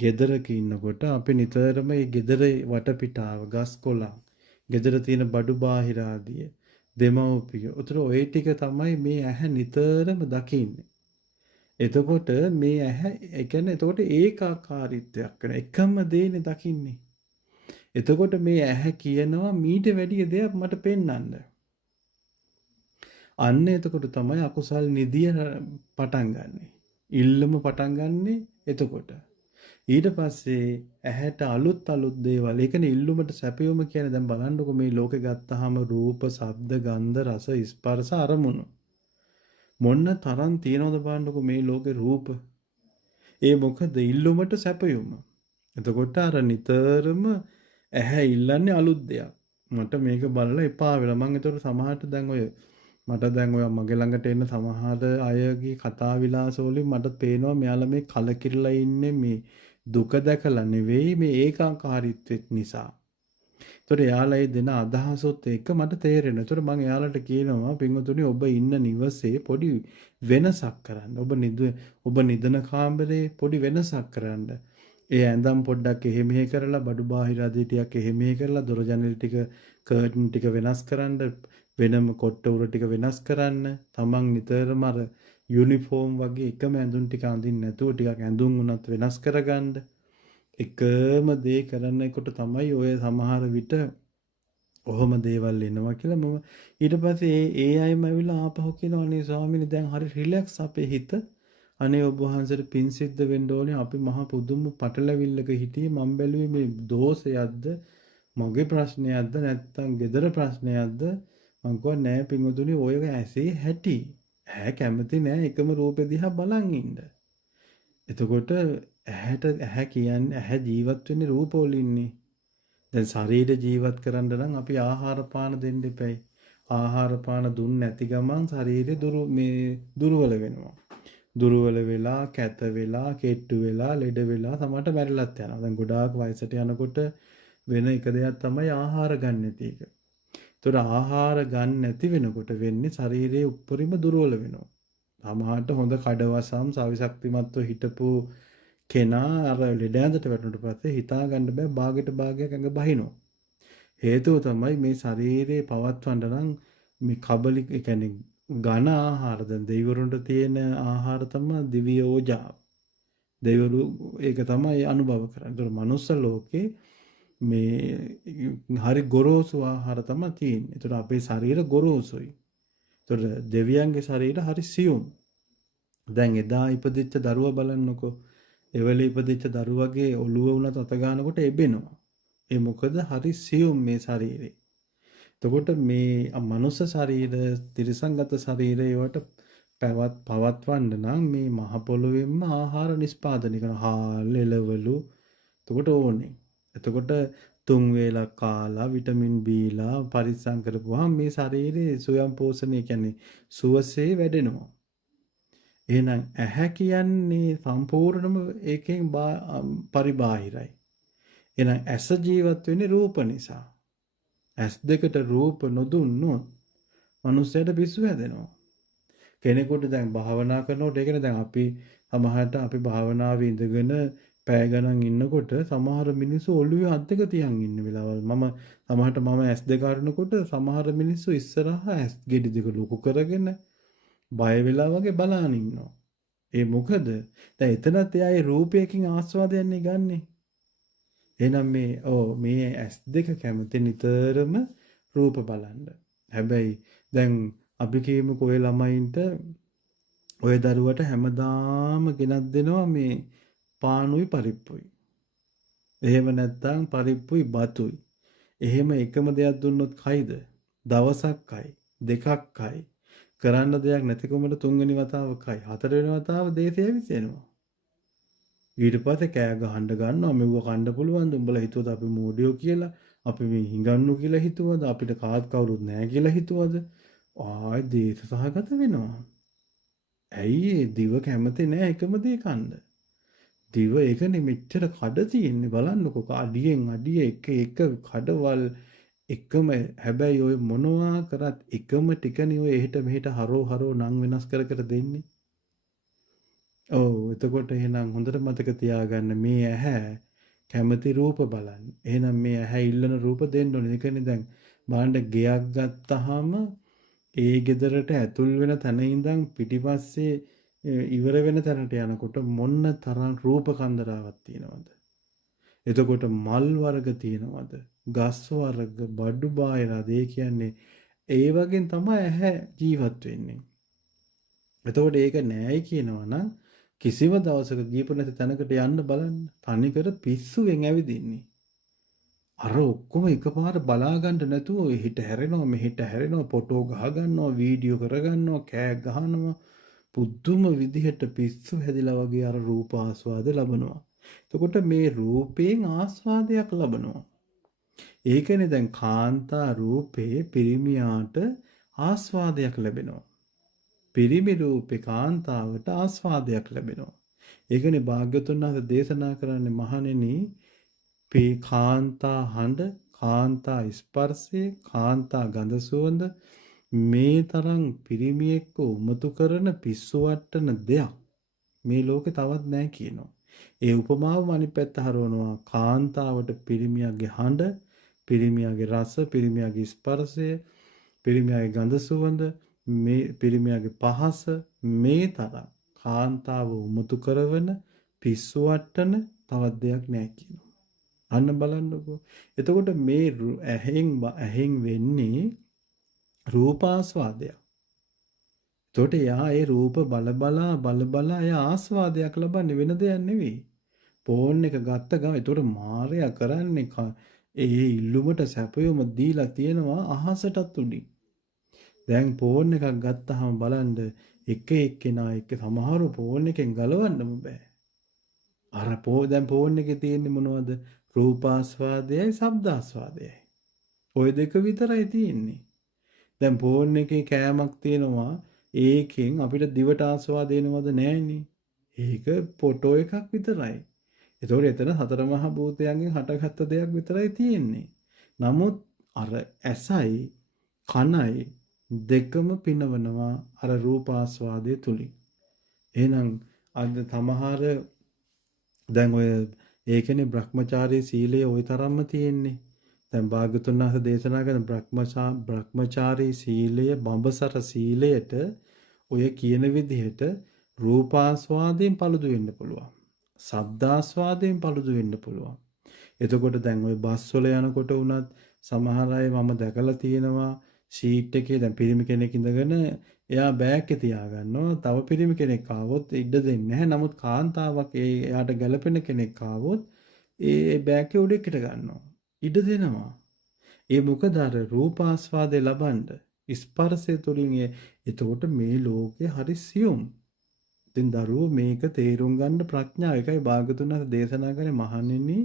ගෙදරක ඉන්නකොට අපි නිතරම මේ ගෙදර වටපිටාව, ගස් කොළන්, ගෙදර තියෙන බඩු බාහිර ආදිය, දෙමව්පිය. උතර ওই ටික තමයි මේ ඇහැ නිතරම දකින්නේ. එතකොට මේ ඇහැ ඒ කියන්නේ එතකොට ඒකාකාරීත්වයක් වෙන එකම දේනේ දකින්නේ. එතකොට මේ ඇහැ කියනවා මීට වැඩිය දෙයක් මට පෙන්වන්න. අන්න එතකොට තමයි අකුසල් නිදිය පටන් ගන්නෙ. ඉල්ලම පටන් ගන්නෙ එතකොට. ඊට පස්සේ ඇහැට අලුත් දේවල්. ඒ කියන්නේ ඉල්ලුමට සැපයුම කියන්නේ දැන් බලන්නකො මේ ලෝකේ ගත්තාම රූප, ශබ්ද, ගන්ධ, රස, ස්පර්ශ අරමුණු. මොන්න තරම් තියනවද බලන්නකො මේ ලෝකේ රූප. ඒ මොකද ඉල්ලුමට සැපයුම. එතකොට අර නිතරම ඇහැ ඉල්ලන්නේ අලුත් දෙයක්. මට මේක බලලා එපා වෙලා. මම ඒතකොට සමහරට දැන් මට දැන් ඔය මගේ ළඟට එන සමහර අයගේ කතා විලාස වලින් මට පේනවා මෙයාලා මේ කලකිරලා ඉන්නේ මේ දුක දැකලා නෙවෙයි මේ ඒකාකාරීත්වෙත් නිසා. ඒතකොට එයාලා ඒ දෙන අදහසොත් එක්ක මට තේරෙනවා. ඒතකොට මම එයාලට කියනවා පින්වතුනි ඔබ ඉන්න නිවසේ පොඩි වෙනසක් කරන්න. ඔබ නිදන කාමරේ පොඩි වෙනසක් කරන්න. ඒ ඇඳම් පොඩ්ඩක් එහෙ මෙහෙ කරලා බඩු බාහිර ආදී ටිකක් එහෙ මෙහෙ කරලා දොර ජනෙල් ටික කර්ටන් ටික වෙනස් කරන්න වෙනම කොට්ට උර ටික වෙනස් කරන්න තමන් නිතරම අර යුනිෆෝම් වගේ එකම ඇඳුම් ටික අඳින්න නැතුව ටිකක් ඇඳුම් උනත් වෙනස් කරගන්න එකම දේ කරනකොට තමයි ඔය සමහර විට ඔහොම දේවල් එනවා කියලා මම ඊට පස්සේ ඒ අයම ඇවිල්ලා ආපහු කියනවා අනේ ස්වාමීනි දැන් හරි රිලැක්ස් අපේ හිත අනේ ඔබ වහන්සේට පින් සිද්ධ වෙන්න ඕනේ අපි මහා පුදුම පටලැවිල්ලක හිටියේ මම බැලුවේ මේ දෝෂයක්ද මගේ ප්‍රශ්නයක්ද නැත්නම් gedara ප්‍රශ්නයක්ද මං කිව්වා නෑ පින්වතුනි ඔය ඇසේ හැටි ඇහැ කැමති නෑ එකම රූපෙ දිහා බලන් ඉන්න. එතකොට ඇහැ කියන්නේ ඇහැ ජීවත් වෙන්නේ රූප වලින්නේ. දැන් ශරීර ජීවත් කරන්න නම් අපි ආහාර පාන දෙන්න එපයි. ආහාර පාන දුන්න නැති ගමන් ශරීරය දුර්වල වෙනවා. දුර්වල වෙලා, කැත වෙලා, කෙට්ටු වෙලා, ලෙඩ වෙලා සමහරට මැරිලත් යනවා. දැන් ගොඩාක් වයසට යනකොට වෙන එක දෙයක් තමයි ආහාර ගන්න නැති එක. ඒතර ආහාර ගන්න නැති වෙනකොට වෙන්නේ ශරීරයේ උඩරිම දුර්වල වෙනවා. සමහරට හොඳ කඩවසම් සවිශක්තිමත්ව හිටපු කෙනා අර ලෙඩ ඇඳට වැටුණට පස්සේ හිතා ගන්න බෑ භාගයට භාගයක් ඇඟ බහිනවා. හේතුව තමයි මේ ශරීරයේ පවත්වන්න නම් මේ කබලි ඒ කියන්නේ ඝන ආහාර දැන් දෙවිවරුන්ට තියෙන ආහාර තමයි දිව්‍ය ඕජා. දෙවිවරු ඒක තමයි අනුභව කරන්නේ. ඒතර මනුස්ස ලෝකේ මේ හරි ගොරෝසු ආහාර තමයි තියෙන්නේ. ඒතර අපේ ශරීර ගොරෝසුයි. ඒතර දෙවියන්ගේ ශරීර හරි සියුම්. දැන් එදා ඉපදිච්ච දරුවා බලන්නකෝ. එවල ඉපදිච්ච දරුවගේ ඔළුව උනත් අත ගන්නකොට එබෙනවා. ඒ මොකද හරි සියුම් මේ ශරීරේ. එතකොට මේ මනුස්ස ශරීර, තිරිසංගත ශරීරය ඒවට පවත්වන්න නම් මේ මහ පොළොවේම ආහාර නිෂ්පාදනය කරන හාල් එළවලු එතකොට ඕනේ. එතකොට 3 වේලක් කාලා විටමින් බීලා පරිස්සම් කරපුවාම මේ ශරීරයේ ස්වයං පෝෂණය කියන්නේ සුවසේ වැඩෙනවා. එහෙනම් ඇහැ කියන්නේ සම්පූර්ණම ඒකෙන් පරිබාහිරයි. එහෙනම් ඇස ජීවත් වෙන්නේ රූප නිසා. ඇස් දෙකට රූප නොදුන්නොත් මනුස්සයට පිස්සු හැදෙනවා. කෙනෙකුට දැන් භාවනා කරනකොට ඒ කියන්නේ දැන් අපි සමහරට අපි භාවනාවේ ඉඳගෙන පැය ගණන් ඉන්නකොට සමහර මිනිස්සු ඔළුවේ අත් දෙක තියන් ඉන්න වෙලාවල් මම සමහරට මම ඇස් දෙක අරනකොට සමහර මිනිස්සු ඉස්සරහා ඇස් ගෙඩි දෙක ලොකු කරගෙන බය වෙලා වගේ බලාන ඉන්නවා. ඒ මොකද දැන් එතනත් එයා ඒ රූපයකින් ආස්වාදයන්නේ ගන්නෙ. එහෙනම් මේ ඇස් දෙක කැමති නිතරම රූප බලන්න. හැබැයි දැන් අපි කියමුකෝ ඔය ළමයින්ට ඔය දරුවට හැමදාම ගෙනත් දෙනවා මේ පානුයි පරිප්පුයි. එහෙම නැත්නම් පරිප්පුයි බතුයි. එහෙම එකම දෙයක් දුන්නොත් කයිද? දවසක් කයි, දෙකක් කයි. කරන්න දෙයක් නැතිකමට තුන්වෙනි වතාව කයි. හතරවෙනි වතාව දේශය විසෙනවා. ඊට පස්සේ කෑ ගහන්න ගන්නවා මෙව කන්න පුළුවන්ද උඹලා හිතුවද අපි මෝඩයෝ කියලා අපි මේ හිඟන්නු කියලා හිතුවද අපිට කාත් කවුරුත් නැහැ කියලා හිතුවද ආයි දේශ සහගත වෙනවා. ඇයි දිව කැමති නැහැ එකම දේ කන්න. දිව ඒකනේ මෙච්චර කඩ තියෙන්නේ බලන්නකො අඩියෙන් අඩිය එක කඩවල් එකම හැබැයි ඔය මොනවා කරත් එකම ටිකනේ ඔය එහෙට මෙහෙට හරෝ නම් වෙනස් කර දෙන්නේ. ඔව් එතකොට එහෙනම් හොඳට මතක තියාගන්න මේ ඇහැ කැමති රූප බලන්න. එහෙනම් මේ ඇහැ ඉල්ලන රූප දෙන්න ඕනේ. ඒකනේ දැන් බලන්න ගෙයක් ගත්තාම ඒ ගෙදරට ඇතුල් වෙන තැන ඉඳන් පිටිපස්සේ ඉවර වෙන තැනට යනකොට මොන්න තරම් රූප කන්දරාවක් තියෙනවද? එතකොට මල් වර්ග තියෙනවද? ගස් වර්ග, බඩු බායරද? ඒ කියන්නේ ඒ වගේ තමයි ඇහැ ජීවත් වෙන්නේ. එතකොට ඒක නෑයි කියනවා නම් කිසිම දවසක ගියපු නැති තැනකට යන්න බලන්න. තනිකර පිස්සුවෙන් ඇවිදින්නේ. අර ඔක්කොම එකපාර බලා ගන්න නැතුව හිට හැරෙනවා මෙහෙට හැරෙනවා ෆොටෝ ගහ ගන්නවා වීඩියෝ කර ගන්නවා කෑ ගහනවා පුදුම විදිහට පිස්සු හැදිලා වගේ අර රූප ආස්වාද ලබනවා. එතකොට මේ රූපයෙන් ආස්වාදයක් ලබනවා. ඒකනේ දැන් කාන්තා රූපේ පිරිමියාට ආස්වාදයක් ලැබෙනවා. පිරිමි රූපේ කාන්තාවට ආස්වාදයක් ලැබෙනවා. ඒකනේ භාග්‍යවතුන් වහන්සේ දේශනා කරන්නේ මහණෙනි කාන්තා හඬ, කාන්තා ස්පර්ශය, කාන්තා ගඳ සුවඳ මේ තරම් පිරිමියෙක්ව උමතු කරන පිස්සු වට්ටන දෙයක් මේ ලෝකේ තවත් නැහැ කියනවා. ඒ උපමාවම අනිත් පැත්ත හරවනවා. කාන්තාවට පිරිමියාගේ හඬ, පිරිමියාගේ රස, පිරිමියාගේ ස්පර්ශය, පිරිමියාගේ ගඳ සුවඳ, මේ පිරිමියාගේ පහස මේ තරම් කාන්තාව උමතු කරවන පිස්සු වට්ටන තවත් දෙයක් නැහැ කියනවා. අන්න බලන්නකෝ. එතකොට මේ ඇහෙන් වෙන්නේ රූපාස්වාදයක්. එතකොට යා ඒ රූප බල බලා එයා ආස්වාදයක් ලබන්නේ වෙන දෙයක් නෙවෙයි. ෆෝන් එක ගත්ත ගමන් එතකොට මායя කරන්නේ ඒ ඉල්ලුමට සැපයොම දීලා තියෙනවා අහසටත් උඩින්. දැන් ෆෝන් එකක් ගත්තාම බලන්න එක එක්කෙනා එක්ක සමහරව ෆෝන් එකෙන් ගලවන්නම බෑ. දැන් ෆෝන් එකේ තියෙන්නේ මොනවද? රූපාස්වාදයයි ශබ්දාස්වාදයයි. ওই දෙක විතරයි තියෙන්නේ. දැන් ෆෝන් එකේ කෑමක් තියෙනවා ඒකෙන් අපිට දිවට ආස්වාද එනවද නැහෙනේ. ඒක ෆොටෝ එකක් විතරයි. ඒතකොට එතන සතර මහා භූතයන්ගෙන් හටගත්ත දෙයක් විතරයි තියෙන්නේ. නමුත් අර ඇසයි කනයි දෙකම පිනවනවා අර රූපාස්වාදයේ තුලින්. එහෙනම් අද තමහර දැන් ඔය ඒකනේ බ්‍රහ්මචාරී සීලය ওই තරම්ම තියෙන්නේ. දැන් භාග්‍යතුන් වහන්සේ දේශනා කරන බ්‍රහ්මචාරී සීලය බඹසර සීලයට ඔය කියන විදිහට රූපාස්වාදයෙන් පළුදු වෙන්න පුළුවන්. ශබ්දාස්වාදයෙන් පළුදු වෙන්න පුළුවන්. එතකොට දැන් ওই බස් වල යනකොට වුණත් සමහර අය මම දැකලා තියෙනවා ෂීට් එකේ දැන් පිරිමි කෙනෙක් ඉඳගෙන එයා බෑග් එක තියා ගන්නවා. තව පිරිමි කෙනෙක් ආවොත් ඉඩ දෙන්නේ නැහැ. නමුත් කාන්තාවක් එයාට ගැළපෙන කෙනෙක් ආවොත් ඒ බෑග් එක උඩට ගන්නවා. ඉඩ දෙනවා. ඒ මොකද අර රූපාස්වාදේ ලබන්න ස්පර්ශය තුළින් එතකොට මේ ලෝකේ හරි සියුම්. ඉතින් දරුවෝ මේක තේරුම් ගන්න ප්‍රඥාව එකයි භාගතුන් වහන්සේ දේශනා කරේ මහණෙනි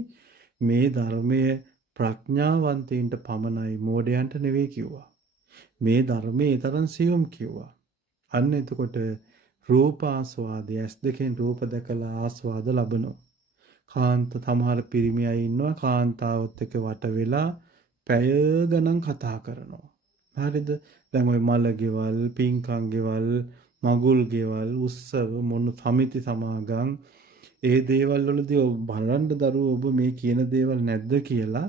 මේ ධර්මයේ ප්‍රඥාවන්තයින්ට පමණයි මෝඩයන්ට නෙවෙයි කිව්වා. මේ ධර්මයේ තරම් සියුම් කිව්වා. අන්න එතකොට රූපාස්වාදය ඇස් දෙකෙන් රූප දැකලා ආස්වාද ලබනවා. කාන්ත සමහර පිරිමි අය ඉන්නවා කාන්තාවත් එක්ක වට වෙලා පැය ගණන් කතා කරනවා. හරිද? දැන් ওই මල ගෙවල්, පින්කම් ගෙවල්, මගුල් ගෙවල්, උත්සව මොන සමිති සමාගම් ඒ දේවල් වලදී බලන්න දරුවෝ ඔබ මේ කියන දේවල් නැද්ද කියලා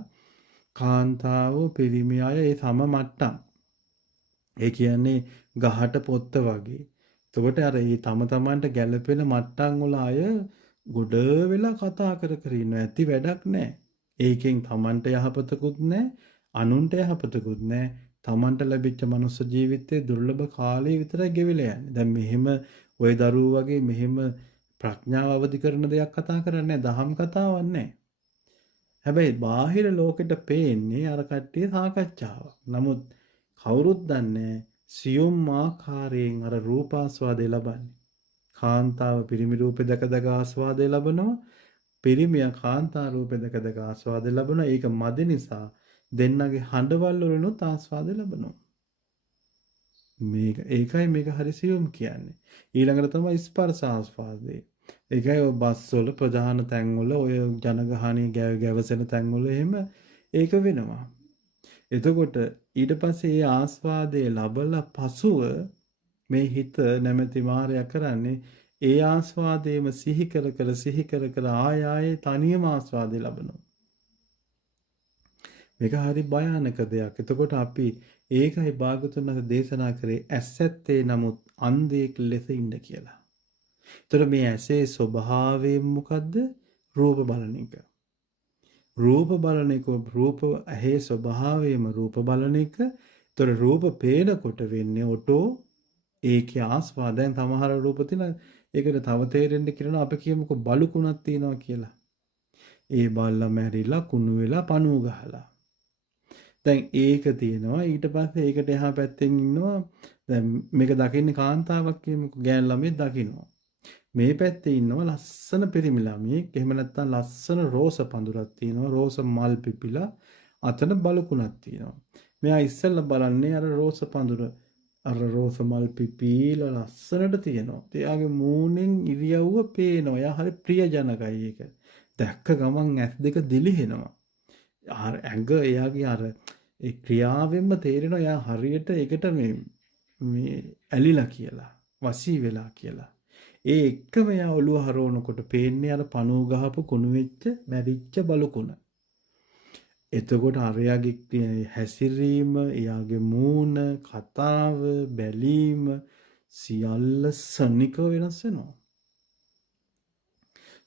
කාන්තාව පිරිමි අය ඒ සම මට්ටම්. ඒ කියන්නේ ගහට පොත්ත වගේ. එතකොට අර මේ තමන්ට ගැළපෙන මට්ටම් වල අය ගොඩ වෙලා කතා කර ඉන්නවා. ඇති වැඩක් නැහැ. ඒකෙන් තමන්ට යහපතකුත් නැහැ, අනුන්ට යහපතකුත් නැහැ. තමන්ට ලැබිච්ච මනුස්ස ජීවිතයේ දුර්ලභ කාලය විතරයි ගෙවිලා යන්නේ. දැන් මෙහෙම ওই දරුවෝ වගේ මෙහෙම ප්‍රඥාව අවදි කරන දෙයක් කතා කරන්නේ දහම් කතාවක් නැහැ. හැබැයි බාහිර ලෝකෙට පේන්නේ අර කට්ටිය සාකච්ඡාවක්. නමුත් කවුරුත් දන්නේ සියුම් ආකාරයෙන් අර රූපාස්වාදය ලබන්නේ. කාන්තාව පිරිමි රූපේ දැක ආස්වාදය ලබනවා. පිරිමියා කාන්තා රූපේ දැක ආස්වාදය ලබනවා. ඒක මදි නිසා දෙන්නගේ හඬවල් වලිනුත් ආස්වාදය ලබනවා. ඒකයි මේක හරි සියුම් කියන්නේ. ඊළඟට තමයි ස්පර්ශ ආස්වාදය. ඒකයි ඔය බස් වල ප්‍රධාන තැන්වල ඔය ජනගහණී ගැවසෙන තැන්වල එහෙම ඒක වෙනවා. එතකොට ඊට පස්සේ ඒ ආස්වාදයේ ලබලා පසුව මේ හිත නැමැති මායя කරන්නේ ඒ ආස්වාදයේම සිහි කර කර ආයේ තනියම ආස්වාදය ලබනවා. මේක හරි භයානක දෙයක්. එතකොට අපි ඒකයි භාගතුන් වහන්සේ දේශනා කරේ ඇස් ඇත්තේ නමුත් අන්ධයෙක් ලෙස ඉන්න කියලා. එතකොට මේ ඇසේ ස්වභාවය මොකද්ද? රූප බලන එක. රූප බලන එක රූප ඇහි ස්වභාවයම රූප බලන එක. එතකොට රූප පේනකොට වෙන්නේ ඔටෝ ඒකේ ආස්වාදයෙන් සමහර රූප තියෙන ඒකට තව තේරෙන්න කියනවා අපි කියමුකෝ බලුකුණක් තියෙනවා කියලා. ඒ බල්ලා මැරිලා කුණු වෙලා පණුව ගහලා. දැන් ඒක තියෙනවා ඊට පස්සේ ඒකට එහා පැත්තෙන් ඉන්නවා දැන් මේක දකින්නේ කාන්තාවක් කියමුකෝ ගෑන් ළමයි දකින්නවා. මේ පැත්තේ ඉන්නවා ලස්සන පිරිමි ළමයෙක්. එහෙම නැත්නම් ලස්සන රෝස පඳුරක් තියෙනවා. රෝස මල් පිපිලා අතන බලුකුණක් තියෙනවා. මෙයා ඉස්සෙල්ලා බලන්නේ අර රෝස පඳුර. අර රෝස මල් පිපිලා ලස්සනට තියෙනවා. එයාගේ මූණෙන් ඉරියව්ව පේනවා. එයා හරි ප්‍රියජනකයි ඒක. දැක්ක ගමන් ඇස් දෙක දිලිහෙනවා. අර ඇඟ එයාගේ අර ඒ ක්‍රියාවෙන්ම තේරෙනවා එයා හරියට ඒකට මේ ඇලිලා කියලා. වසී වෙලා කියලා. ඒ එක්කම යා ඔළුව හරවනකොට පේන්නේ අර පණුව ගහපු කුණු වෙච්ච මැරිච්ච බලුකුණ. එතකොට අරයාගේ හැසිරීම, එයාගේ මූණ, කතාව, බැලීම සියල්ල සනිකව වෙනස් වෙනවා.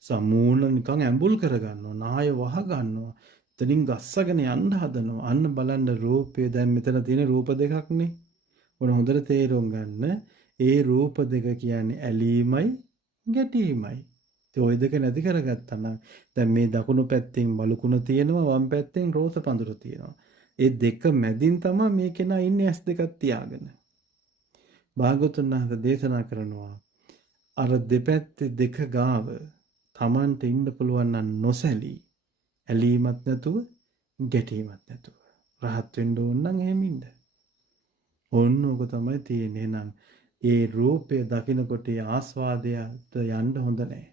සමූණ නිකන් ඇඹුල් කරගන්නවා, නාය වහ ගන්නවා. එතනින් ගස්සගෙන යන්න හදනවා. අන්න බලන්න රූපය දැන් මෙතන තියෙන රූප දෙකක්නේ. ඔන්න හොඳට තේරුම් ගන්න. ඒ රූප දෙක කියන්නේ ඇලීමයි ගැටීමයි. ඒ ඔය දෙක නැති කරගත්තා නම් දැන් මේ දකුණු පැත්තෙන් බලුකුණ තියෙනවා වම් පැත්තෙන් රෝස පඳුර තියෙනවා. ඒ දෙක මැදින් තමයි මේ කෙනා ඉන්නේ ඇස් දෙකක් තියාගෙන. භාගතුන් වහන්සේ දේශනා කරනවා අර දෙපැත්තේ දෙක ගාව Tamanට ඉන්න පුළුවන් නම් නොසැලී ඇලීමක් නැතුව ගැටීමක් නැතුව රහත් වෙන්න ඕන නම් එහෙම ඉන්න. ඕන්න ඔක තමයි තියෙන්නේ නම් ඒ රූපය දකිනකොට ඒ ආස්වාදයට යන්න හොඳ නැහැ.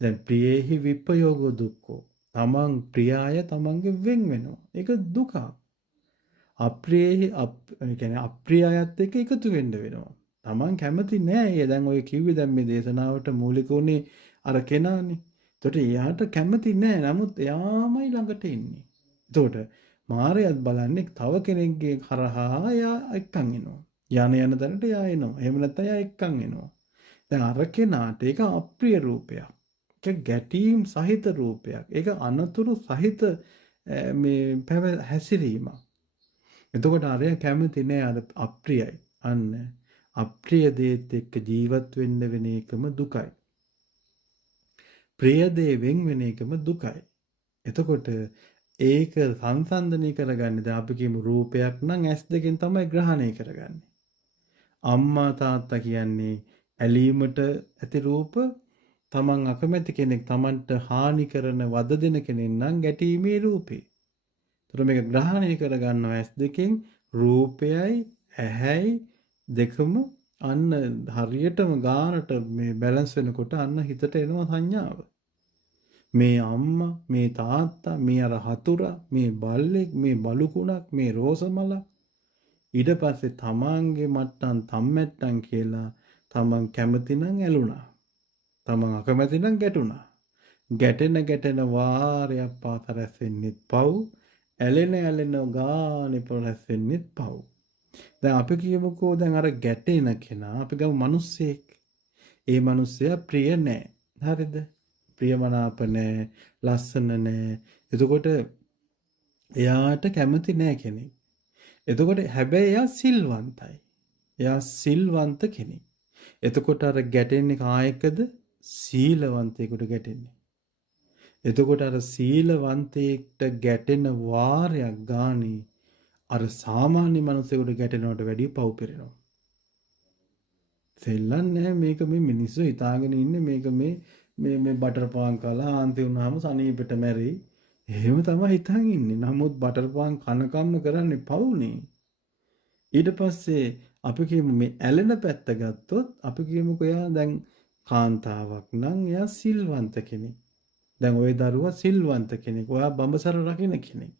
දැන් ප්‍රියේහි විප්පයෝග දුක්ඛෝ. තමන් ප්‍රියාය තමන්ගේ වෙන් වෙනවා. ඒක දුකක්. අප්‍රියේහි ඒ කියන්නේ අප්‍රියයත් එක්ක එකතු වෙන්න වෙනවා. තමන් කැමති නෑ. ඒ දැන් ඔය කිව්වේ දැන් මේ දේශනාවට මූලික උනේ අර කෙනානේ. එතකොට එයාට කැමති නෑ. නමුත් එයාමයි ළඟට ඉන්නේ. එතකොට මාරයත් බලන්නේ තව කෙනෙක්ගේ කරහා එයා එක්කන් එනවා. යන තැනට එයා එනවා. එහෙම නැත්නම් එයා එක්කන් එනවා. දැන් අර කෙනාට ඒක අප්‍රිය රූපයක්. ඒක ගැටීම් සහිත රූපයක්. ඒක අනතුරු සහිත මේ හැසිරීමක්. එතකොට අරයා කැමති නෑ අර අප්‍රියයි. අන්න අප්‍රිය දේත් එක්ක ජීවත් වෙන්න වෙන එකම දුකයි. ප්‍රිය දේ වෙන් වෙන එකම දුකයි. එතකොට ඒක සංසන්දනය කරගන්නේ දැන් අපි කියමු රූපයක් නම් ඇස් දෙකෙන් තමයි ග්‍රහණය කරගන්නේ. අම්මා තාත්තා කියන්නේ ඇලීමට ඇති රූප තමන් අකමැති කෙනෙක් තමන්ට හානි කරන වද දෙන කෙනෙක් නම් ගැටීමේ රූපේ. ඒතර මේක ග්‍රහණය කරගන්නවා ඇස් දෙකෙන් රූපයයි ඇහැයි දෙකම අන්න හරියටම ගානට මේ බැලන්ස් වෙනකොට අන්න හිතට එනවා සංඥාව. මේ අම්මා මේ තාත්තා මේ අර හතුරා මේ බල්ලෙක් මේ බලුකුණක් මේ රෝසමල ඊට පස්සේ තමාන්ගේ මට්ටම් තම්මැට්ටම් කියලා තමන් කැමති නම් ඇලුනා. තමන් අකමැති නම් ගැටුණා. ගැටෙන වාරයක් පාස රැස් වෙන්නෙත් පව්. ඇලෙන ගානේ රැස් වෙන්නෙත් පව්. දැන් අපි කියමුකෝ දැන් අර ගැටෙන කෙනා අපි ගමු මිනිස්සෙක්. ඒ මිනිස්සයා ප්‍රිය නෑ. හරිද? ප්‍රියමනාප නෑ, ලස්සන නෑ. එතකොට එයාට කැමති නෑ කෙනෙක්. එතකොට හැබැයි එයා සිල්වන්තයි. එයා සිල්වන්ත කෙනෙක්. එතකොට අර ගැටෙන්නේ කායකද? සීලවන්තයෙකුට ගැටෙන්නේ. එතකොට අර සීලවන්තයෙක්ට ගැටෙන වාරයක් ගානේ අර සාමාන්‍ය මිනිසෙකුට ගැටෙනවට වැඩිය පව් පිරෙනවා. සෙල්ලන්නේ මේක මේ මිනිස්සු හිතාගෙන ඉන්නේ මේක මේ බටර් පාන් කාලා ආන්ති වුණාම සනීපෙට මැරෙයි. එහෙම තමයි හිතන් ඉන්නේ. නමුත් බටර් පාන් කනකම්ම කරන්නේ පවුනේ. ඊට පස්සේ අපි කියමු මේ ඇලෙන පැත්ත ගත්තොත් අපි කියමුකෝ එයා දැන් කාන්තාවක් නම් එයා සිල්වන්ත කෙනෙක්. දැන් ওই දරුවා සිල්වන්ත කෙනෙක්. ඔයා බඹසර රකින්න කෙනෙක්.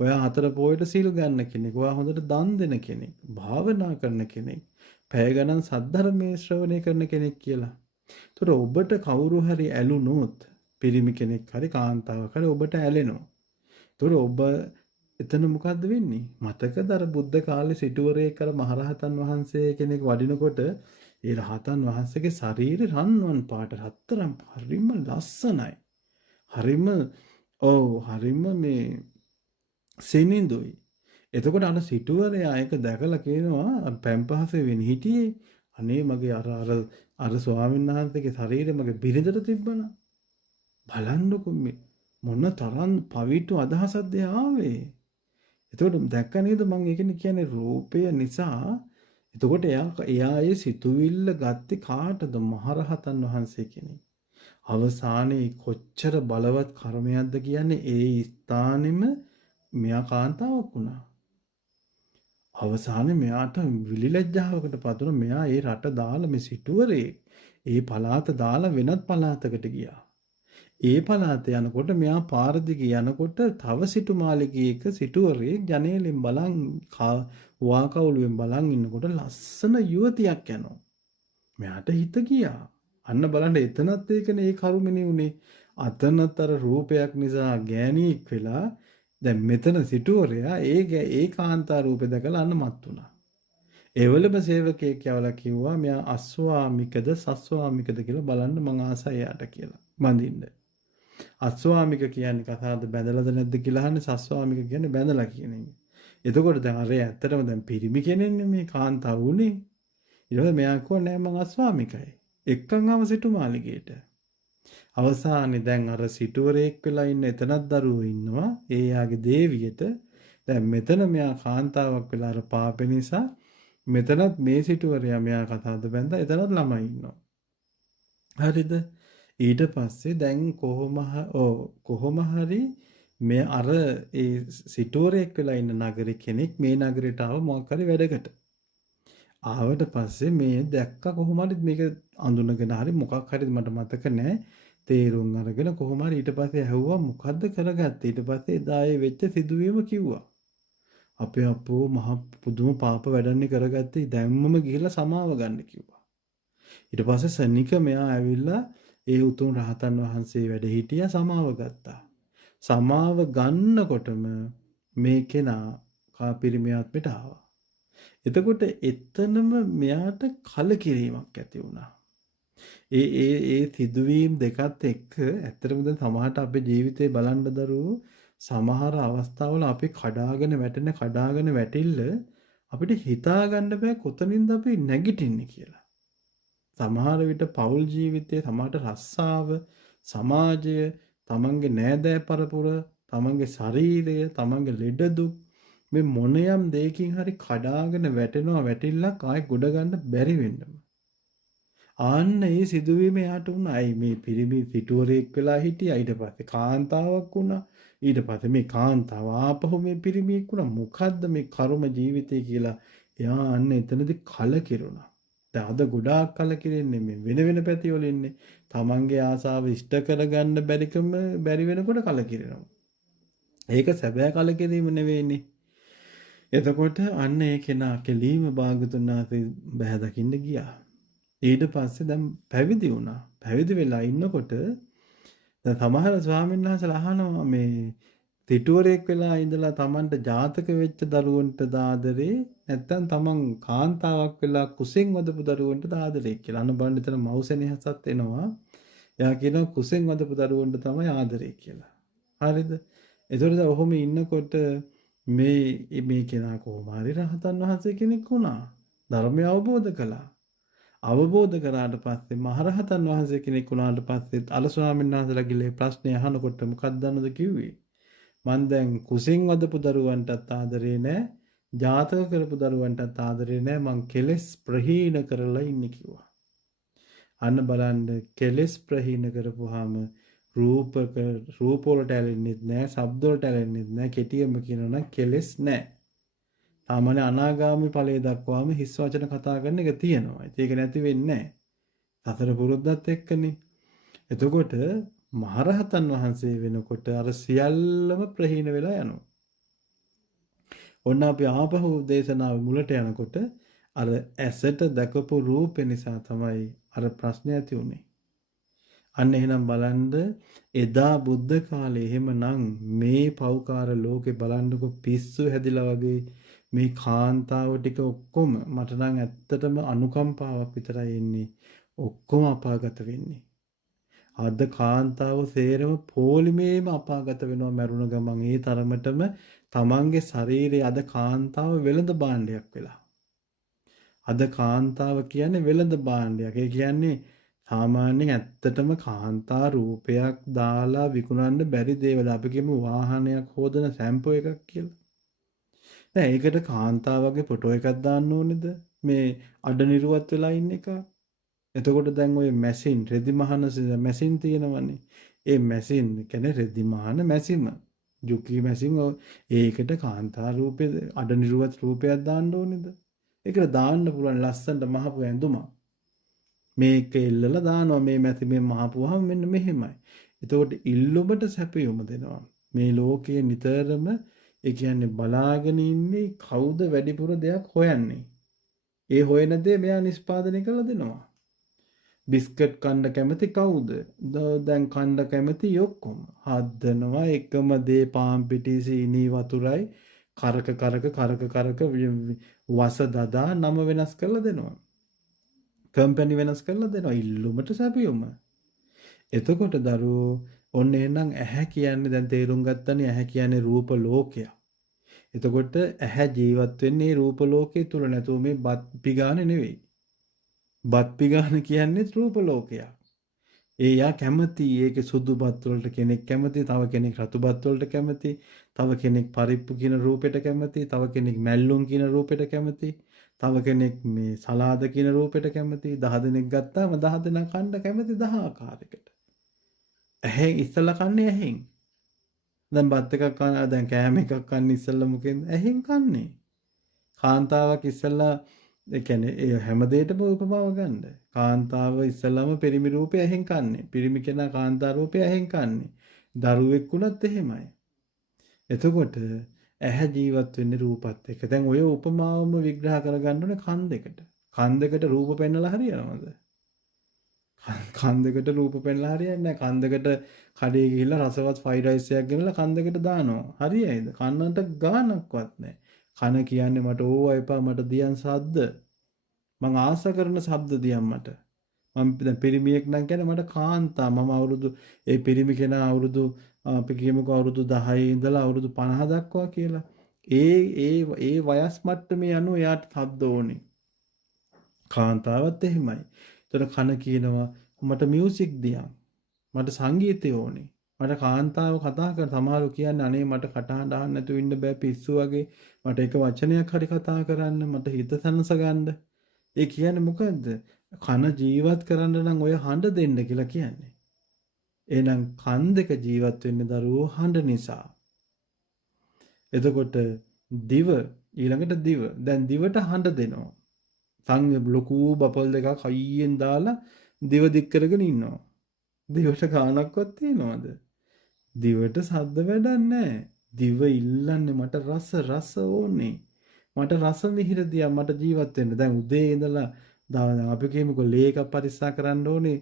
ඔයා හතර පොයට සිල් ගන්න කෙනෙක්. ඔයා හොඳට දන් දෙන කෙනෙක්. භාවනා කරන කෙනෙක්. පැය ගණන් සද්ධර්මයේ ශ්‍රවණය කරන කෙනෙක් කියලා. ඒතර ඔබට කවුරු හරි ඇලුනොත් පිරිමි කෙනෙක් හරි කාන්තාවක් හරි ඔබට ඇලෙනවා. ඒතර ඔබ එතන මොකද්ද වෙන්නේ? මතකද අර බුද්ධ කාලේ සිටුවරයෙක් අර මහරහතන් වහන්සේ කෙනෙක් වඩිනකොට ඒ රහතන් වහන්සේගේ ශරීරය රන්වන් පාට රත්තරන් හරිම ලස්සනයි. හරිම හරිම මේ සෙනින්දුයි. එතකොට අර සිටුවරයා ඒක දැකලා කියනවා පැම්පහසේ වෙන හිටියේ අනේ මගේ අර ස්වාමීන් වහන්සේගේ ශරීරය මගේ බිරිඳට තිබ්බනා. බලන්නකො මේ මොන තරම් පවිතු අදහසක්ද ආවේ. එතකොට දැක්ක නේද මම ඒකනේ කියන්නේ රූපය නිසා. එතකොට එයා ඒ සිතුවිල්ල ගත්තේ කාටද? මහරහතන් වහන්සේ කෙනෙක්. අවසානයේ කොච්චර බලවත් කර්මයක්ද කියන්නේ ඒ ස්ථානෙම මෙයා කාන්තාවක් වුණා. අවසානයේ මෙයාට විලිලැජ්ජාවකට පතුර මෙයා ඒ රට දාලා මේ සිටුවරේ ඒ පළාත දාලා වෙනත් පළාතකට ගියා. ඒ පළාත යනකොට මෙයා පාර දිගේ යනකොට තව සිටු මාලිගයක සිටුවරේ ජනේලෙන් බලන් වාකවුලුවෙන් බලන් ඉන්නකොට ලස්සන යුවතියක් යනවා. මෙයාට හිත ගියා. අන්න බලන්න එතනත් ඒකනේ ඒ කරුමනේ උනේ. අතනතර රූපයක් නිසා ගෑණියෙක් වෙලා දැන් මෙතන සිටුවරයා ඒ කාන්තා රූපේ දැකලා අන්න මත් වුණා. ඒවලම සේවකයෙක් යවලා කිව්වා මෙයා අස්වාමිකද සස්වාමිකද කියලා බලන්න මං ආසයි යාට කියලා. බඳින්න. අස්වාමික කියන්නේ කතාවද බැඳලාද නැද්ද කියලා අහන්නේ සස්වාමික කියන්නේ බැඳලා කියන එක. එතකොට දැන් අර ඇත්තටම දැන් පිරිමි කෙනෙන්නේ මේ කාන්තාව උනේ. ඊට පස්සේ මෙයා කිව්වා නෑ මං අස්වාමිකයි. එක්කන් ආව සිටු මාලිගයට. අවසානයේ දැන් අර සිටුවරයෙක් වෙලා ඉන්න එතනත් දරුවෝ ඉන්නවා. ඒ යාගේ දේවියට දැන් මෙතන මෙයා කාන්තාවක් වෙලා අර පාපේ නිසා මෙතනත් මේ සිටුවරයා මෙයා කතාවද බැඳලා එතනත් ළමයි ඉන්නවා. හරිද? ඊට පස්සේ දැන් කොහොම හරි මේ අර ඒ සිටුවරයෙක් වෙලා ඉන්න නගරේ කෙනෙක් මේ නගරයට ආව මොකක් හරි වැඩකට. ආවට පස්සේ මේ දැක්ක කොහොම හරි මේක අඳුනගෙන හරි මොකක් හරි මට මතක නැහැ. තේරුම් අරගෙන කොහොම හරි ඊට පස්සේ ඇහුවා මොකද්ද කරගත්තේ? ඊට පස්සේ එදා ඒ වෙච්ච සිදුවීම කිව්වා. අපේ අප්පෝ මහ පුදුම පාප වැඩන්නේ කරගත්තේ දැම්මම ගිහිල්ලා සමාව ගන්න කිව්වා. ඊට පස්සේ සනික මෙයා ඇවිල්ලා ඒ උතුම් රහතන් වහන්සේ වැඩ හිටියා සමාව ගත්තා. සමාව ගන්නකොටම මේ කෙනා කාපිරිමියාත්මට ආවා. එතකොට එතනම මෙයාට කලකිරීමක් ඇති වුණා. ඒ සිදුවීම් දෙකත් එක්ක ඇත්තටම දැන් සමහරට අපේ ජීවිතේ බලන්න දරුවෝ සමහර අවස්ථාවල අපි කඩාගෙන වැටිල්ල අපිට හිතා ගන්න බෑ කොතනින්ද අපි නැගිටින්නේ කියලා. සමහර විට පෞල් ජීවිතයේ සමහරට රස්සාව, සමාජය, තමන්ගේ නෑදෑ පරපුර, තමන්ගේ ශරීරය, තමන්ගේ ලෙඩ දුක් මේ මොනියම් දෙයකින් හරි කඩාගෙන වැටිල්ලක් ආයෙ ගොඩ ගන්න බැරි වෙන්නම. ආන්න ඒ සිදුවීම යාට වුණා. මේ පිරිමි සිටුවරයෙක් වෙලා හිටියා. ඊට පස්සේ කාන්තාවක් වුණා. ඊට පස්සේ මේ කාන්තාව ආපහු මේ පිරිමියෙක් වුණා. මොකද්ද මේ කර්ම ජීවිතය කියලා එයා අන්න එතනදී කලකිරුණා. දැන් අද ගොඩාක් කලකිරෙන්නේ මේ වෙන පැති වල ඉන්නේ. තමන්ගේ ආසාව ඉෂ්ට කරගන්න බැරි වෙනකොට කලකිරෙනවා. ඒක සැබෑ කලකිරීම නෙවෙයිනේ. එතකොට අන්න ඒ කෙනා කෙලීම භාගතුන් වහන්සේ බහැ දකින්න ගියා. ඊට පස්සේ දැන් පැවිදි වුණා. පැවිදි වෙලා ඉන්නකොට දැන් සමහර ස්වාමීන් වහන්සේලා අහනවා මේ තිටුවරයෙක් වෙලා ඉඳලා Tamanට ජාතක වෙච්ච දරුවන්ට දාදරේ නැත්නම් Taman කාන්තාවක් වෙලා කුසෙන් වදපු දරුවන්ට දාදරේ කියලා. අන්න බලන්න එතන මෞසෙනෙහසත් එනවා. එයා කියනවා කුසෙන් වදපු දරුවන්ට තමයි ආදරේ කියලා. හරිද? ඒතකොට දැන් ඔහොම ඉන්නකොට මේ කෙනා කොහොම හරි රහතන් වහන්සේ කෙනෙක් වුණා. ධර්මය අවබෝධ කළා. අවබෝධ කරාට පස්සේ මහරහතන් වහන්සේ කෙනෙක් වුණාට පස්සේ අල ස්වාමීන් වහන්සේලා ගිලේ ප්‍රශ්නේ අහනකොට මොකක්ද දන්නවද කිව්වේ? මං දැන් කුසින් වදපු දරුවන්ටත් ආදරේ නැහැ, ජාතක කරපු දරුවන්ටත් ආදරේ නැහැ, මං කෙලෙස් ප්‍රහීන කරලා ඉන්නේ කිව්වා. අන්න බලන්න කෙලෙස් ප්‍රහීන කරපුවාම රූප වලට ඇලෙන්නෙත් නැහැ, ශබ්ද වලට ඇලෙන්නෙත් නැහැ, කෙටියෙන්ම කියනවනම් කෙලෙස් නැහැ. සාමාන්‍ය අනාගාමී ඵලයේ දක්වාම හිස් වචන කතා කරන එක තියෙනවා. ඒක නැති වෙන්නේ නැහැ. සතර පුරුද්දත් එක්කනේ. එතකොට මහරහතන් වහන්සේ වෙනකොට අර සියල්ලම ප්‍රහීන වෙලා යනවා. ඔන්න අපි ආපහු දේශනාව මුලට යනකොට අර ඇසට දැකපු රූපේ නිසා තමයි අර ප්‍රශ්නේ ඇති වුනේ. අන්න එහෙනම් බලන්න එදා බුද්ධ කාලේ එහෙමනම් මේ පෞකාර ලෝකේ බලන්නකො පිස්සු හැදිලා වගේ මේ කාන්තාව ටික ඔක්කොම මට නම් ඇත්තටම අනුකම්පාවක් විතරයි එන්නේ. ඔක්කොම අපාගත වෙන්නේ. අද කාන්තාව සේරම පොලිමේම අපාගත වෙනවා මරුණ ගමන් ඒ තරමටම තමන්ගේ ශරීරයේ අද කාන්තාව වෙළඳ භාණ්ඩයක් වෙලා. අද කාන්තාව කියන්නේ වෙළඳ භාණ්ඩයක්. ඒ කියන්නේ සාමාන්‍යයෙන් ඇත්තටම කාන්තා රූපයක් දාලා විකුණන්න බැරි දේවල්. අපි කියමු වාහනයක් හොදන සැම්පෝ එකක් කියලා. දැන් ඒකට කාන්තාවගේ ෆොටෝ එකක් දාන්න ඕනේද? මේ අඩ නිරුවත් වෙලා ඉන්න එක. එතකොට දැන් ওই මැෂින් රෙදි මහන මැෂින් තියෙනවනේ. ඒ මැෂින් කියන්නේ රෙදි මහන මැෂිම. යුකි මැෂින් ඒකට කාන්තා රූපේ අඩ නිරුවත් රූපයක් දාන්න ඕනේද? ඒකට දාන්න පුළුවන් ලස්සනට මහපු ඇඳුමක්. මේක එල්ලලා දානවා මේ මැති මේ මහපුවහම මෙන්න මෙහෙමයි. එතකොට ඉල්ලුමට සැපයුම දෙනවා. මේ ලෝකයේ නිතරම ඒ කියන්නේ බලාගෙන ඉන්නේ කවුද වැඩිපුර දෙයක් හොයන්නේ. ඒ හොයන දේ මෙයා නිෂ්පාදනය කරලා දෙනවා. බිස්කට් කන්න කැමති කවුද? දැන් කන්න කැමති ඔක්කොම. හදනවා එකම දේ පාන් පිටි සීනි වතුරයි කරක වස දදා නම වෙනස් කරලා දෙනවා. කම්පැනි වෙනස් කරලා දෙනවා ඉල්ලුමට සැපයුම. එතකොට දරුවෝ ඔන්න එහෙනම් ඇහැ කියන්නේ දැන් තේරුම් ගත්තනේ ඇහැ කියන්නේ රූප ලෝකයක්. එතකොට ඇහැ ජීවත් වෙන්නේ රූප ලෝකයේ තුල නැතුව මේ බත් පිගාන නෙවෙයි. බත් පිගාන කියන්නේ රූප ලෝකයක්. ඒ යා කැමති ඒකේ සුදු බත් වලට කෙනෙක් කැමති, තව කෙනෙක් රතු බත් වලට කැමති, තව කෙනෙක් පරිප්පු කියන රූපෙට කැමති, තව කෙනෙක් මැල්ලුම් කියන රූපෙට කැමති, තව කෙනෙක් මේ සලාද කියන රූපෙට කැමති. 10 දෙනෙක් ගත්තාම 10 දෙනා කන්න කැමති 10 ආකාරයකට. ඇහෙන් ඉස්සලා කන්නේ ඇහෙන්. දැන් බත් එකක් කන දැන් කෑම එකක් කන්නේ ඉස්සලා මොකෙන්ද? ඇහෙන් කන්නේ. කාන්තාවක් ඉස්සලා ඒ කියන්නේ ඒ හැම දෙයකම උපමාව ගන්න. කාන්තාව ඉස්සලාම පිරිමි රූපය ඇහෙන් කන්නේ. පිරිමි කෙනා කාන්තා රූපය ඇහෙන් කන්නේ. දරුවෙක් වුණත් එහෙමයි. එතකොට ඇහැ ජීවත් වෙන්නේ රූපත් එක්ක. දැන් ඔය උපමාවම විග්‍රහ කරගන්න ඕනේ කන් දෙකට. කන් දෙකට රූප පෙන්නලා හරියනවද? කන් දෙකට රූප පෙන්නලා හරියන්නේ නැහැ. කන් දෙකට කඩේ ගිහිල්ලා රසවත් ෆ්‍රයිඩ් රයිස් එකක් ගෙනලා කන් දෙකට දානවා. හරියයිද? කන්නට ගානක්වත් නැහැ. කන කියන්නේ මට ඕවා එපා මට දියන් සද්ද. මං ආස කරන ශබ්ද දියන් මට. මම දැන් පිරිමියෙක් නම් කියන්නේ මට කාන්තා මම අවුරුදු ඒ පිරිමි කෙනා අවුරුදු අපි කියමුකෝ අවුරුදු 10 ඉඳලා අවුරුදු 50 දක්වා කියලා. ඒ වයස් මට්ටමේ අනුව එයාට ශබ්ද ඕනේ. කාන්තාවත් එහෙමයි. ඒතර කන කියනවා මට මියුසික් දියන්. මට සංගීතය ඕනේ. මට කාන්තාව කතා කර සමහරව කියන්නේ අනේ මට කටහඬ අහන්න නැතුව ඉන්න බෑ පිස්සු වගේ. මට එක වචනයක් හරි කතා කරන්න මට හිත සනස ගන්න. ඒ කියන්නේ මොකද්ද? කන ජීවත් කරන්න නම් ඔය හඬ දෙන්න කියලා කියන්නේ. එහෙනම් කන් දෙක ජීවත් වෙන්නේ දරුවෝ හඬ නිසා. එතකොට දිව ඊළඟට දිව. දැන් දිවට හඬ දෙනවා. ලොකු බපල් දෙකක් හයියෙන් දාලා දිව දික් කරගෙන ඉන්නවා. දිවට ගානක්වත් තියනවද? දිවට සද්ද වැඩක් නැහැ. දිව ඉල්ලන්නේ මට රස ඕනේ. මට රස මිහිර දියා මට ජීවත් වෙන්න. දැන් උදේ ඉඳලා දැන් අපි කියමුකෝ ලේක පරික්ෂා කරන්න ඕනේ.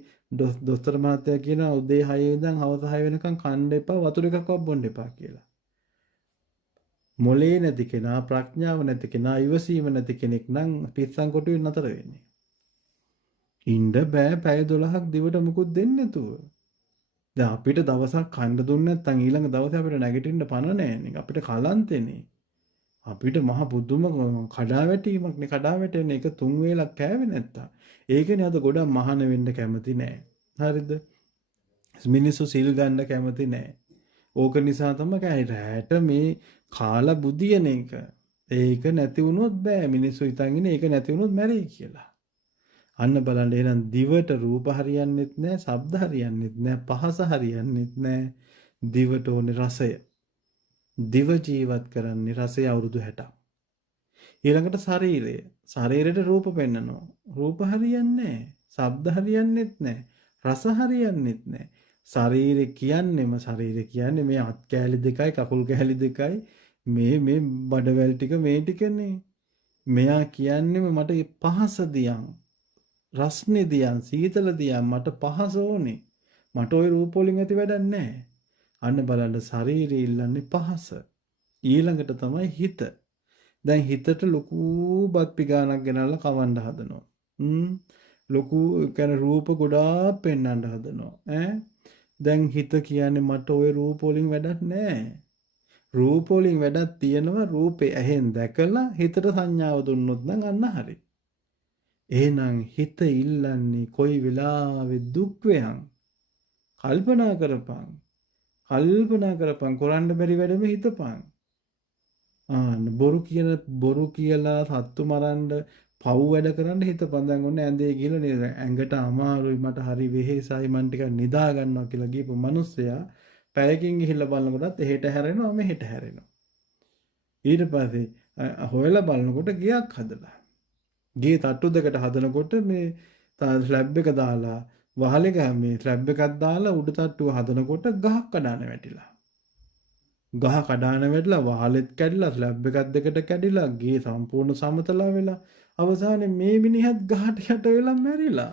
දොස්තර මහත්තයා කියනවා උදේ 6 ඉඳන් හවස 6 වෙනකන් කන්න එපා වතුර එකක්වත් බොන්න එපා කියලා. මොලේ නැති කෙනා ප්‍රඥාව නැති කෙනා ඉවසීම නැති කෙනෙක් නම් පිස්සන් කොටුවෙන් නතර වෙන්නේ. ඉන්න බෑ පැය 12ක් දිවට මුකුත් දෙන්නේ නැතුව. දැන් අපිට දවසක් කන්න දුන්නේ නැත්නම් ඊළඟ දවසේ අපිට නැගිටින්න පණ නැහැනේ. අපිට කලන්තෙනේ. අපිට මහ බුදුම කඩාවැටීමක් නේ කඩාවැටෙන්නේ එක 3 වේලක් කෑවේ නැත්තම්. ඒකනේ අද ගොඩක් මහාන වෙන්න කැමති නෑ. හරිද? මිනිස්සු සිල් ගන්න කැමති නෑ. ඕක නිසා තමයි රැට මේ කාලා බුදියන එක. ඒක නැති වුණොත් බෑ. මිනිස්සු හිතන් ඉන්නේ ඒක නැති වුණොත් මැරෙයි කියලා. අන්න බලන්න එහෙනම් දිවට රූප හරියන්නේත් නෑ, ශබ්ද හරියන්නේත් නෑ, පහස හරියන්නේත් නෑ. දිවට ඕනේ රසය. දිව ජීවත් කරන්නේ රසය අවුරුදු 60ක්. ඊළඟට ශරීරය. ශරීරයට රූප පෙන්නනවා. රූප හරියන්නේ නැහැ. ශබ්ද හරියන්නේත් නැහැ. රස හරියන්නේත් නැහැ. ශරීරය කියන්නේ මේ අත් කැලි දෙකයි කකුල් කැලි දෙකයි මේ බඩවැල් ටික මේ ටිකනේ. මෙයා කියන්නේම මට පහස දියන්, රස්නේ දියන්, සීතල දියන් මට පහස ඕනේ. මට ওই රූප වලින් ඇති වැඩක් නැහැ. අන්න බලන්න ශරීරය ඉල්ලන්නේ පහස. ඊළඟට තමයි හිත. දැන් හිතට ලොකු බත් පිගානක් ගෙනල්ලා කවන්න හදනවා. ලොකු කියන්නේ රූප ගොඩාක් පෙන්වන්න හදනවා. දැන් හිත කියන්නේ මට ওই රූප වලින් වැඩක් නැහැ. රූප වලින් වැඩක් තියෙනවා රූපේ ඇහෙන් දැකලා හිතට සංඥාව දුන්නොත් නම් අන්න හරි. එහෙනම් හිත ඉල්ලන්නේ කොයි වෙලාවෙ දුක් වේහන්. කල්පනා කරපන්. කල්පනා කරපන් කරන්න බැරි වැඩම හිතපන්. බොරු කියලා සත්තු මරන්න පව් වැඩ කරන්න හිතපන්. දැන් ඔන්න ඇඳේ ගිහලා නේද ඇඟට අමාරුයි මට හරි වෙහෙසයි මන් ටිකක් නිදා ගන්නවා කියලා ගිහපු මිනිස්සයා පැයකින් ගිහිල්ලා බලනකොටත් එහෙට හැරෙනවා මෙහෙට හැරෙනවා. ඊට පස්සේ හොයලා බලනකොට ගියක් හදලා. ගේ තට්ටු දෙකට හදනකොට මේ ස්ලැබ් එක දාලා වහලෙක මේ ස්ලැබ් එකක් දාලා උඩ තට්ටුව හදනකොට ගහක් කඩාන වැටිලා. ගහ කඩාන වැටලා වහලෙත් කැඩිලා ස්ලැබ් එකක් දෙකට කැඩිලා ගේ සම්පූර්ණ සමතලා වෙලා අවසානයේ මේ මිනිහත් ගහට යට වෙලා මැරිලා.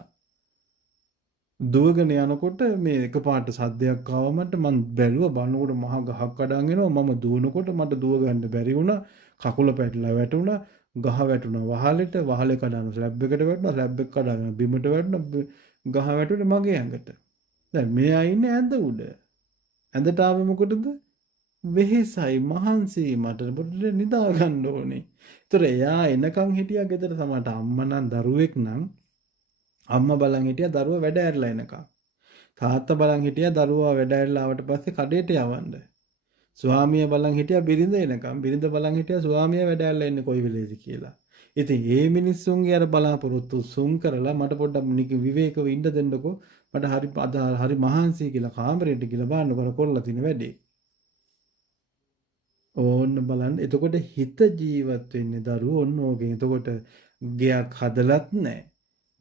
දුවගෙන යනකොට මේ එකපාරට සද්දයක් ආවමට මං බැලුවා බලනකොට මහා ගහක් කඩන් එනවා. මම දුවනකොට මට දුව ගන්න බැරි වුණා. කකුල පැටලලා වැටුණා. ගහ වැටුණා වහලෙට. වහලේ කඩන ස්ලැබ් එකට වැටුණා. ස්ලැබ් එක කඩගෙන බිමට වැටුණා. ගහ වැටුනේ මගේ ඇඟට. දැන් මෙයා ඉන්නේ ඇඳ උඩ. ඇඳට ආවේ මොකටද? වෙහෙසයි මහන්සි මට පොඩ්ඩක් නිදා ගන්න ඕනේ. ඒතර එයා එනකන් හිටියා ගෙදර සමහරට අම්මා නම් දරුවෙක් නම් අම්මා බලන් හිටියා දරුවා වැඩ ඇරලා එනකන්. තාත්තා බලන් හිටියා දරුවා වැඩ ඇරලා ආවට පස්සේ කඩේට යවන්න. ස්වාමියා බලන් හිටියා බිරිඳ එනකන්. බිරිඳ බලන් හිටියා ස්වාමියා වැඩ ඇරලා එන්නේ කොයි වෙලේද කියලා. ඉතින් මේ මිනිස්සුන්ගේ අර බලාපොරොත්තු සුන් කරලා මට පොඩ්ඩක් විවේකව ඉන්න දෙන්නකෝ. මට හරි මහන්සි කියලා කාමරේට ගිහලා බලන්න කරලා තියෙන වැඩේ. ඕන්න බලන්න. එතකොට හිත ජීවත් වෙන්නේ දරුවෝ ඔන්න ඕකෙන්. එතකොට ගයක් හදලත් නැහැ.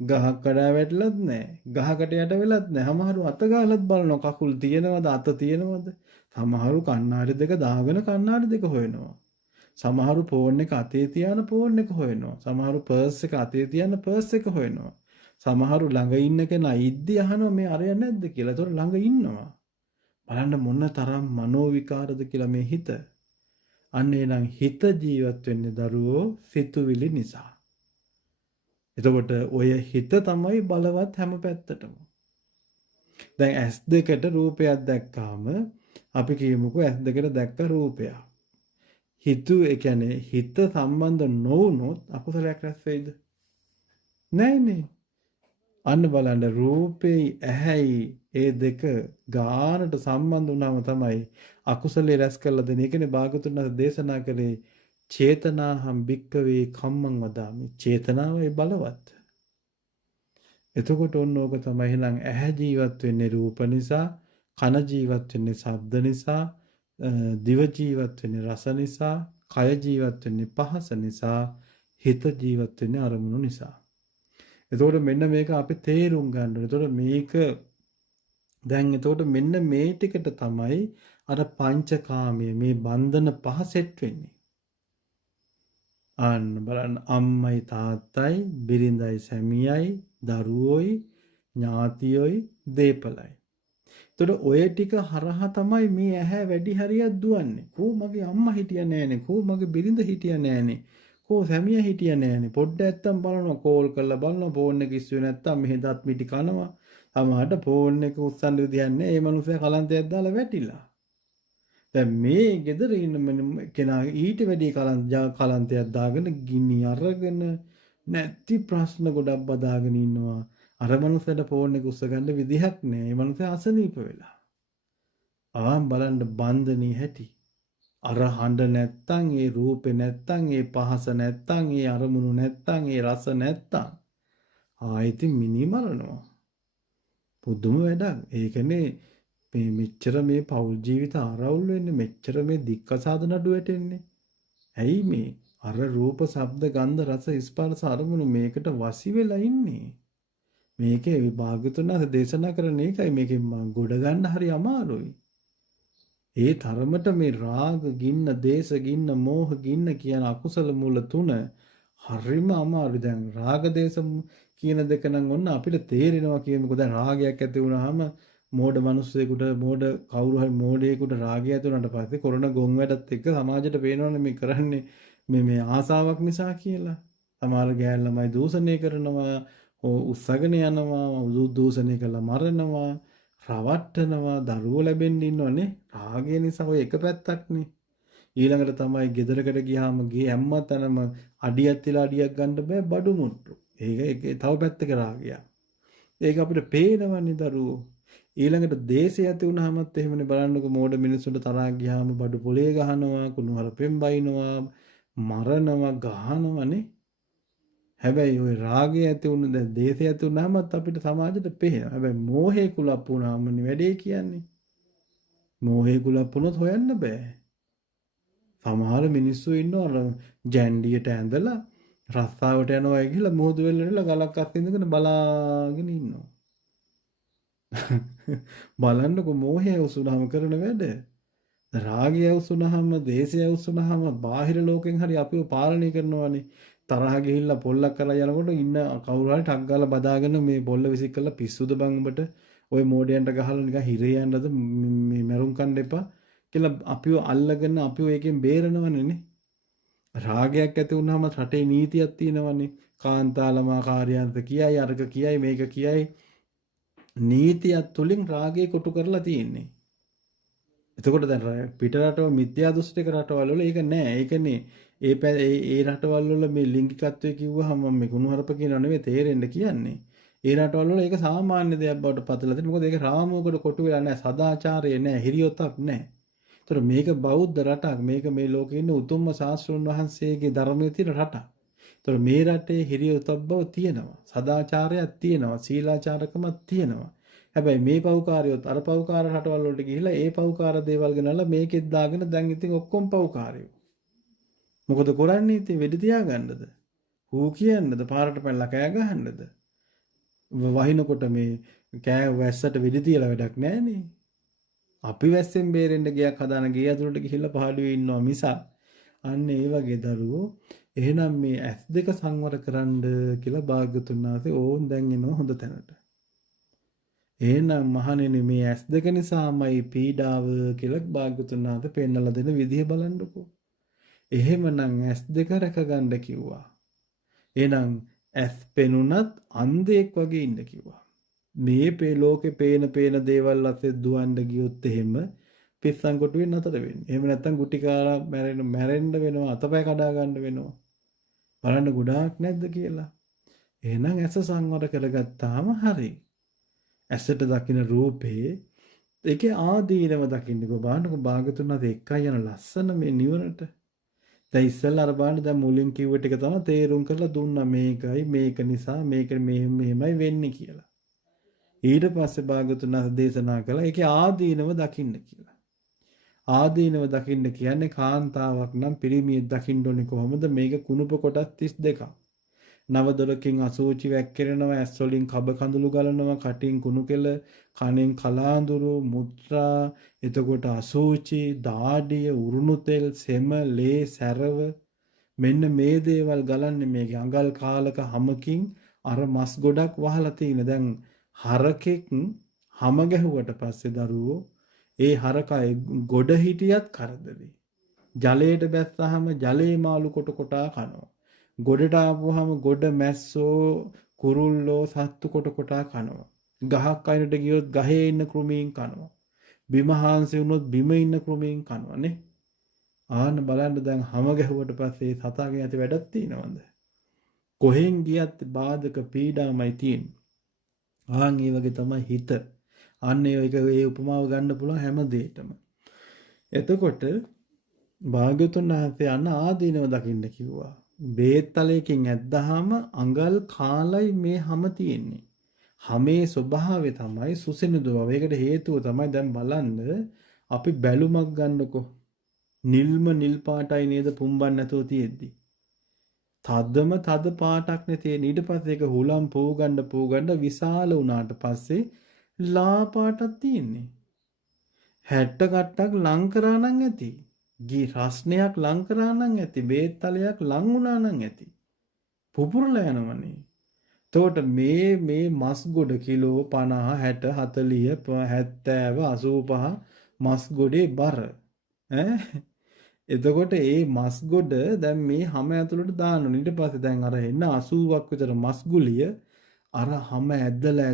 ගහක් කඩා වැටලත් නැහැ. ගහකට යට වෙලත් නැහැ. සමහරු අත ගාලත් බලනවා කකුල් තියෙනවද අත තියෙනවද? සමහරු කණ්ණාඩි දෙක දාගෙන කණ්ණාඩි දෙක හොයනවා. සමහරු ෆෝන් එක අතේ තියාන ෆෝන් එක හොයනවා. සමහරු පර්ස් එක අතේ තියාන පර්ස් එක හොයනවා. සමහරු ළඟ ඉන්න කෙනා ඉද්දි අහනවා මේ අරය නැද්ද කියලා. ඒතකොට ළඟ ඉන්නවා. බලන්න මොන තරම් මනෝ විකාරද කියලා මේ හිත. අන්න එනම් හිත ජීවත් වෙන්නේ දරුවෝ සිතුවිලි නිසා. එතකොට ඔය හිත තමයි බලවත් හැම පැත්තටම. දැන් S2කට රූපයක් දැක්කාම අපි කියමුකෝ S2කට දැක්ක රූපයක්. ඒ කියන්නේ හිත සම්බන්ධ නොවුනොත් අකුසලයක් රැස් වෙයිද? නැයිනේ. අන්න බලන්න රූපේ ඇහැයි ඒ දෙක ගානට සම්බන්ධ වුණාම තමයි අකුසලේ රැස් කරලා දෙන. ඒකනේ භාගතුන් වහන්සේ දේශනා කළේ චේතනාහම් භික්කවේ කම්මං වදාමි. චේතනාවයි බලවත්. එතකොට ඔන්න ඕක තමයි එහෙනම් ඇහැ ජීවත් වෙන්නේ රූප නිසා, කන ජීවත් වෙන්නේ ශබ්ද නිසා, දිව ජීවත් වෙන්නේ රස නිසා, කය ජීවත් වෙන්නේ පහස නිසා, හිත ජීවත් වෙන්නේ අරමුණු නිසා. එතකොට මෙන්න මේක අපි තේරුම් ගන්න ඕනේ. එතකොට මේක දැන් එතකොට මෙන්න මේ ටිකට තමයි අර පංචකාමයේ මේ බන්ධන පහ සෙට් වෙන්නේ. අන්න බලන්න අම්මයි තාත්තයි බිරිඳයි සැමියයි දරුවෝයි ඥාතියෝයි දීපලයි. එතකොට ඔය ටික හරහා තමයි මේ ඇහැ වැඩි හරියක් දුවන්නේ. කෝ මගේ අම්මා හිටියා නෑනේ. කෝ මගේ බිරිඳ හිටියා නෑනේ. කෝ සැමියා හිටියා නෑනේ. පොඩ්ඩක් නැත්තම් බලනවා කෝල් කරලා බලනවා ෆෝන් එක ඉස්සුවේ නැත්තම් මෙහෙ දත් මිටි කනවා. සමහරට ෆෝන් එක උස්සන්න විදියක් නෑ. ඒ මනුස්සයා කලන්තයක් දාලා වැටිලා. දැන් මේ ගෙදර ඉන්න කෙනා ඊට වැඩි කලන්තයක් දාගෙන ගිනි අරගෙන නැති ප්‍රශ්න ගොඩක් බදාගෙන ඉන්නවා. අර මනුස්සයාට ෆෝන් එක උස්ස ගන්න විදිහක් නෑ. ඒ මනුස්සයා අසනීප වෙලා. ආන් බලන්න බන්ධනී හැටි. අර හඬ නැත්තම්, ඒ රූපේ නැත්තම්, ඒ පහස නැත්තම්, ඒ අරමුණු නැත්තම්, ඒ රස නැත්තම් ආයිති මිනි මරනවා. පුදුම වැඩක්. ඒකනේ මේ මෙච්චර මේ පෞල් ජීවිත ආරවුල් වෙන්නේ, මෙච්චර මේ දික්කසාද නඩු වැටෙන්නේ. ඇයි මේ අර රූප, ශබ්ද, ගන්ධ, රස, ස්පර්ශ අරමුණු මේකට වසි වෙලා ඉන්නේ. මේකේ විභාගතුන දේශනා කරන එකයි මේකෙන් ගොඩ ගන්න හරි අමාරුයි. ඒ තරමට මේ රාග ගින්න, දේශ ගින්න, මෝහ ගින්න කියන අකුසල මූල තුන හරිම අමාරුයි. දැන් රාග දේශ කියන දෙක නම් ඔන්න අපිට තේරෙනවා කියමුකෝ. දැන් රාගයක් ඇති වුණාම මෝඩ මිනිස්සෙකුට මෝඩ කවුරු හරි මෝඩයෙකුට රාගය ඇති වුණාට පස්සේ කරන ගොන් වැඩත් එක්ක සමාජයට පේනවනේ මේ කරන්නේ මේ ආසාවක් නිසා කියලා. සමහර ගෑන් ළමයි දූෂණය කරනවා, උස්සගෙන යනවා, දූෂණය කළා මරනවා, රවට්ටනවා, දරුවෝ ලැබෙන්න ඉන්නවනේ. රාගය නිසා ඔය එක පැත්තක්නේ. ඊළඟට තමයි ගෙදරකට ගියාම ගේ හැම තැනම අඩියක් තියලා අඩියක් ගන්න බෑ බඩු මුට්ටු. ඒක තව පැත්තක රාගයක්. ඒක අපිට පේනවනේ දරුවෝ. ඊළඟට දේශය ඇති වුණාමත් එහෙමනේ බලන්නකො මෝඩ මිනිස්සුන්ට තරහා ගියාම බඩු පොලේ ගහනවා, කුණු හරපෙන් බයිනවා, මරනවා, ගහනවනේ. හැබැයි ওই රාගය ඇති වුණ දැන් දේශය ඇති වුණාමත් අපිට සමාජෙට පේනවා. හැබැයි මෝහේ කුලප් වුණාමනේ වැඩේ කියන්නේ. මෝහේ කුලප් වුණොත් හොයන්න බෑ. සමහර මිනිස්සු ඉන්නවා ජැන්ඩියට ඇඳලා රස්සාවට යනවා කියලා මුහුදු වෙල්ලේලා ගලක් අස්සේ ඉඳගෙන බලාගෙන ඉන්නවා. බලන්නකො මෝහය උසුනහම කරන වැඩ. රාගය උසුනහම, දේශය උසුනහම බාහිර ලෝකෙන් හරි අපිව පාලනය කරනවානේ. තරහ ගිහිල්ලා පොල්ලක් කරලා යනකොට ඉන්න කවුරු හරි ටක් ගාලා බදාගෙන මේ පොල්ල විසික් කරලා පිස්සුද බං උඹට ඔය මෝඩයන්ට ගහලා නිකන් හිරේ යන්නද මේ මරුන් කන්න එපා කියලා අපිව අල්ලගෙන අපිව ඒකෙන් බේරනවනේ. රාගයක් ඇති වුනහම රටේ නීතියක් තියෙනවනේ. කාන්තාලමා කාර්යාන්ත කියයි අරක කියයි මේක කියයි නීතියක් තුලින් රාගය කොටු කරලා තියෙන්නේ. එතකොට දැන් පිට රටවල මිත්‍යා දෘෂ්ටික රටවල් වල ඒක නෑ. ඒකනේ ඒ රටවල් වල මේ ලිංගිකත්වය කිව්වහම මේ කුණුහරුප කියනව නෙවෙයි තේරෙන්න කියන්නේ. ඒ රටවල් වල ඒක සාමාන්‍ය දෙයක් බවට පතලා තියෙනවා. මොකද ඒක රාමුවකට කොටු වෙලා නෑ, සදාචාරය නෑ, හිරියොතක් නෑ. ඒතර මේක බෞද්ධ රටක්. මේක මේ ලෝකේ ඉන්න උතුම්ම ශාස්ත්‍රඥ වහන්සේගේ ධර්මයේ තියෙන රටක්. ඒතර මේ රටේ හිරියොතක් බව තියෙනවා. සදාචාරයක් තියෙනවා. සීලාචාරකමක් තියෙනවා. හැබැයි මේ පව්කාරයොත් අර පව්කාර රටවල් වලට ගිහිලා ඒ පව්කාර දේවල් ගනනලා මේකෙත් දාගෙන දැන් ඉතින් ඔක්කොම පව්කාරයෝ. මොකද කරන්නේ ඉතින් වෙඩි තියාගන්නද? හූ කියන්නද? පාරට පැනලා කෑ ගහන්නද? වහිනකොට මේ කෑ වැස්සට වෙඩි තියලා වැඩක් නැහනේ. අපි වැස්සෙන් බේරෙන්න ගියක් හදාන ගේ ඇතුළට ගිහිල්ලා පහළුවේ ඉන්නවා මිස අන්න ඒ වගේ දරුවෝ එහෙනම් මේ S2 සංවර කරන්න කියලා භාග්‍යතුන් වහන්සේ ඕන් දැන් එනවා හොඳ තැනට. එහෙනම් මහණෙනි මේ S2 නිසාමයි පීඩාව කියලා භාග්‍යතුන් වහන්සේ පෙන්නලා දෙන විදිහ බලන්නකෝ. එහෙමනම් S2 රැකගන්න කිව්වා. එහෙනම් S පෙනුනත් අන්ධයෙක් වගේ ඉන්න කිව්වා. මේ ලෝකේ පේන දේවල් අස්සේ දුවන්න ගියොත් එහෙම පිස්සන් කොටුවේ නතර වෙන්නේ. එහෙම නැත්නම් ගුටි කාලා මැරෙන්න වෙනවා, අතපය කඩා ගන්න වෙනවා. බලන්න ගොඩාක් නැද්ද කියලා. එහෙනම් ඇස සංවර කරගත්තාම හරි. ඇසට දකින්න රූපේ ඒකේ ආදීනව දකින්නකෝ. බලන්නකෝ භාගතුන් අද එකයි යන ලස්සන මේ නිවනට. දැන් ඉස්සෙල්ලා අර බලන්න දැන් මුලින් කිව්ව ටික තමයි තේරුම් කරලා දුන්නා මේකයි මේක නිසා මේක මෙහෙමයි වෙන්නේ කියලා. ඊට පස්සේ භාගතුන් අද දේශනා කළා ඒකේ ආදීනව දකින්න කියලා. ආදීනව දකින්න කියන්නේ කාන්තාවක් නම් පිරිමියෙක් දකින්න ඕනේ කොහොමද? මේක කුණුප කොටස් 32ක්. නව දොරකින් අසූචි වැක්කිරෙනවා, ඇස් වලින් කබ කඳුළු ගලනවා, කටින් කුණු කෙල, කනෙන් කලාඳුරු, මුත්‍රා, එතකොට අසූචි, දාඩිය, උරුණු තෙල්, සෙම, ලේ, සැරව මෙන්න මේ දේවල් ගලන්නේ මේකේ අඟල් කාලක හැමකින් අර මස් ගොඩක් වහලා තියෙන. දැන් හරකෙක් හැම ගැහුවට පස්සේ දරුවෝ ඒ හරකයි ගොඩ හිටියත් කරදරේ. ජලයට බැස්සහම ජලේ මාළු කොට කොටා කනවා. ගොඩට ආපුවාම ගොඩ මැස්සෝ කුරුල්ලෝ සත්තු කොට කොටා කනවා. ගහක් අයිනට ගියොත් ගහේ ඉන්න කෘමීන් කනවා. බිම හාන්සි වුණොත් බිම ඉන්න කෘමීන් කනවානේ. ආන්න බලන්න දැන් හැම ගැහුවට පස්සේ සතාගේ ඇති වැඩක් තියෙනවද? කොහෙන් ගියත් බාධක පීඩාමයි තියෙන්නේ. ආන් ඒ වගේ තමයි හිත. අන්න ඒ උපමාව ගන්න පුළුවන් හැම දෙයකම. එතකොට භාග්‍යවතුන් වහන්සේ අන්න ආදීනව දකින්න කිව්වා. බේත්තලයකින් ඇද්දාම අඟල් කාලයි මේ හැම තියෙන්නේ. හැමේ ස්වභාවය තමයි සුසෙනදු බව. ඒකට හේතුව තමයි දැන් බලන්න අපි බැලුමක් ගන්නකො. නිල් පාටයි නේද පුම්බන් නැතුව තියෙද්දි. තදම තද පාටක් නේ තියෙන. ඊට පස්සේ ඒක හුලම් පූගන්න විශාල වුණාට පස්සේ ලා පාටක් තියෙන්නේ. 60 කට්ටක් ලං කරා නම් ඇති. ගී රස්නයක් ලං කරා නම් ඇති. බේත්තලයක් ලං වුණා නම් ඇති. පුපුරලා යනවනේ. එතකොට මේ මස් ගොඩ කිලෝ 50 60 40 70 85 මස් ගොඩේ බර ඈ එතකොට ඒ මස් ගොඩ දැන් මේ හැම ඇතුළට දානවා. ඊට පස්සේ දැන් අර එන්න 80ක් විතර මස් ගුලිය අර හැම ඇදලා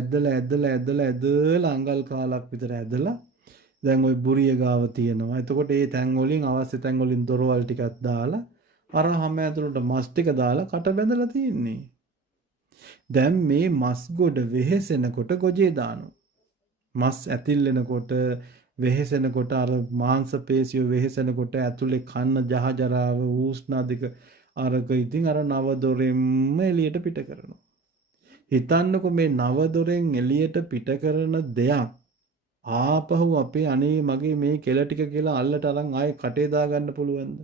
අඟල් කාලක් විතර ඇදලා දැන් ওই බුරිය ගාව තියෙනවා. එතකොට ඒ තැන් වලින් අවශ්‍ය තැන් වලින් දොරවල් ටිකක් දාලා අර හැම ඇතුළට මස් ටික දාලා කට බැඳලා තියෙන්නේ. දැන් මේ මස් ගොඩ වෙහෙසෙනකොට ගොජේ දානවා. මස් ඇතිල්ලෙනකොට වෙහෙසෙනකොට අර මාංශ පේශිය වෙහෙසෙනකොට ඇතුලේ කන්න ජහජරාව උෂ්ණ අධික අරක ඉතින් අර නව දොරෙන්ම එළියට පිට කරනවා. හිතන්නකො මේ නව දොරෙන් එළියට පිට කරන දෙයක් ආපහු අපේ අනේ මගේ මේ කෙල ටික කියලා අල්ලට අරන් ආයේ කටේ දා ගන්න පුළුවන්ද?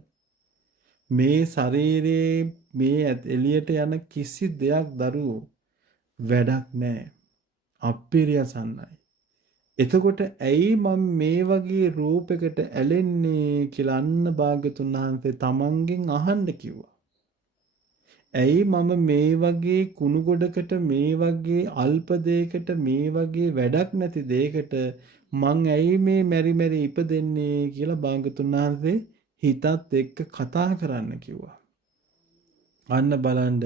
මේ ශරීරයේ මේ එළියට යන කිසි දෙයක් දරුවෝ වැඩක් නැහැ. අප්පිරියසන්නයි. එතකොට ඇයි මම මේ වගේ රූපයකට ඇලෙන්නේ කියලා අන්න භාග්‍යතුන් වහන්සේ තමන්ගෙන් අහන්න කිව්වා. ඇයි මම මේ වගේ කුණු ගොඩකට මේ වගේ අල්ප දෙයකට මේ වගේ වැඩක් නැති දෙයකට මං ඇයි මේ මෙරි ඉපදෙන්නේ කියලා භාග්‍යතුන් වහන්සේ හිතත් එක්ක කතා කරන්න කිව්වා. අන්න බලන්න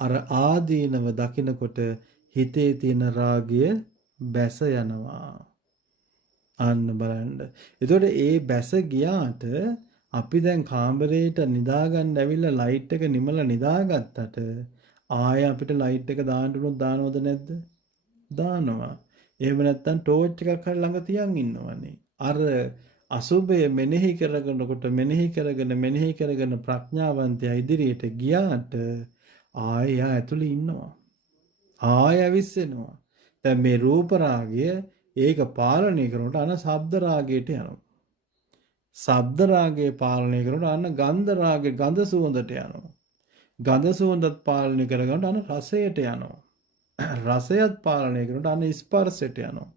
අර ආදීනව දකිනකොට හිතේ තියෙන රාගය බැස යනවා. අන්න බලන්න. එතකොට ඒ බැස ගියාට අපි දැන් කාමරේට නිදාගන්න ඇවිල්ලා ලයිට් එක නිමලා නිදාගත්තට ආය අපිට ලයිට් එක දාන්න උනොත් දානවද නැද්ද? දානවා. එහෙම නැත්නම් ටෝච් එකක් හරි ළඟ තියන් ඉන්නවනේ. අර අසුබය මෙනෙහි කරගෙන ප්‍රඥාවන්තයා ඉදිරියට ගියාට ආය ඇතුළේ ඉන්නවා. ආය ඇවිස්සෙනවා. දැන් මේ රූප රාගය ඒක පාලනය කරනකොට අන ශබ්ද රාගයට යනවා. ශබ්ද රාගය පාලනය කරනකොට අන ගන්ධ රාගය ගඳ සුවඳට යනවා. ගඳ සුවඳත් පාලනය කරගන්නට අන රසයට යනවා. රසයත් පාලනය කරනකොට අන ස්පර්ශයට යනවා.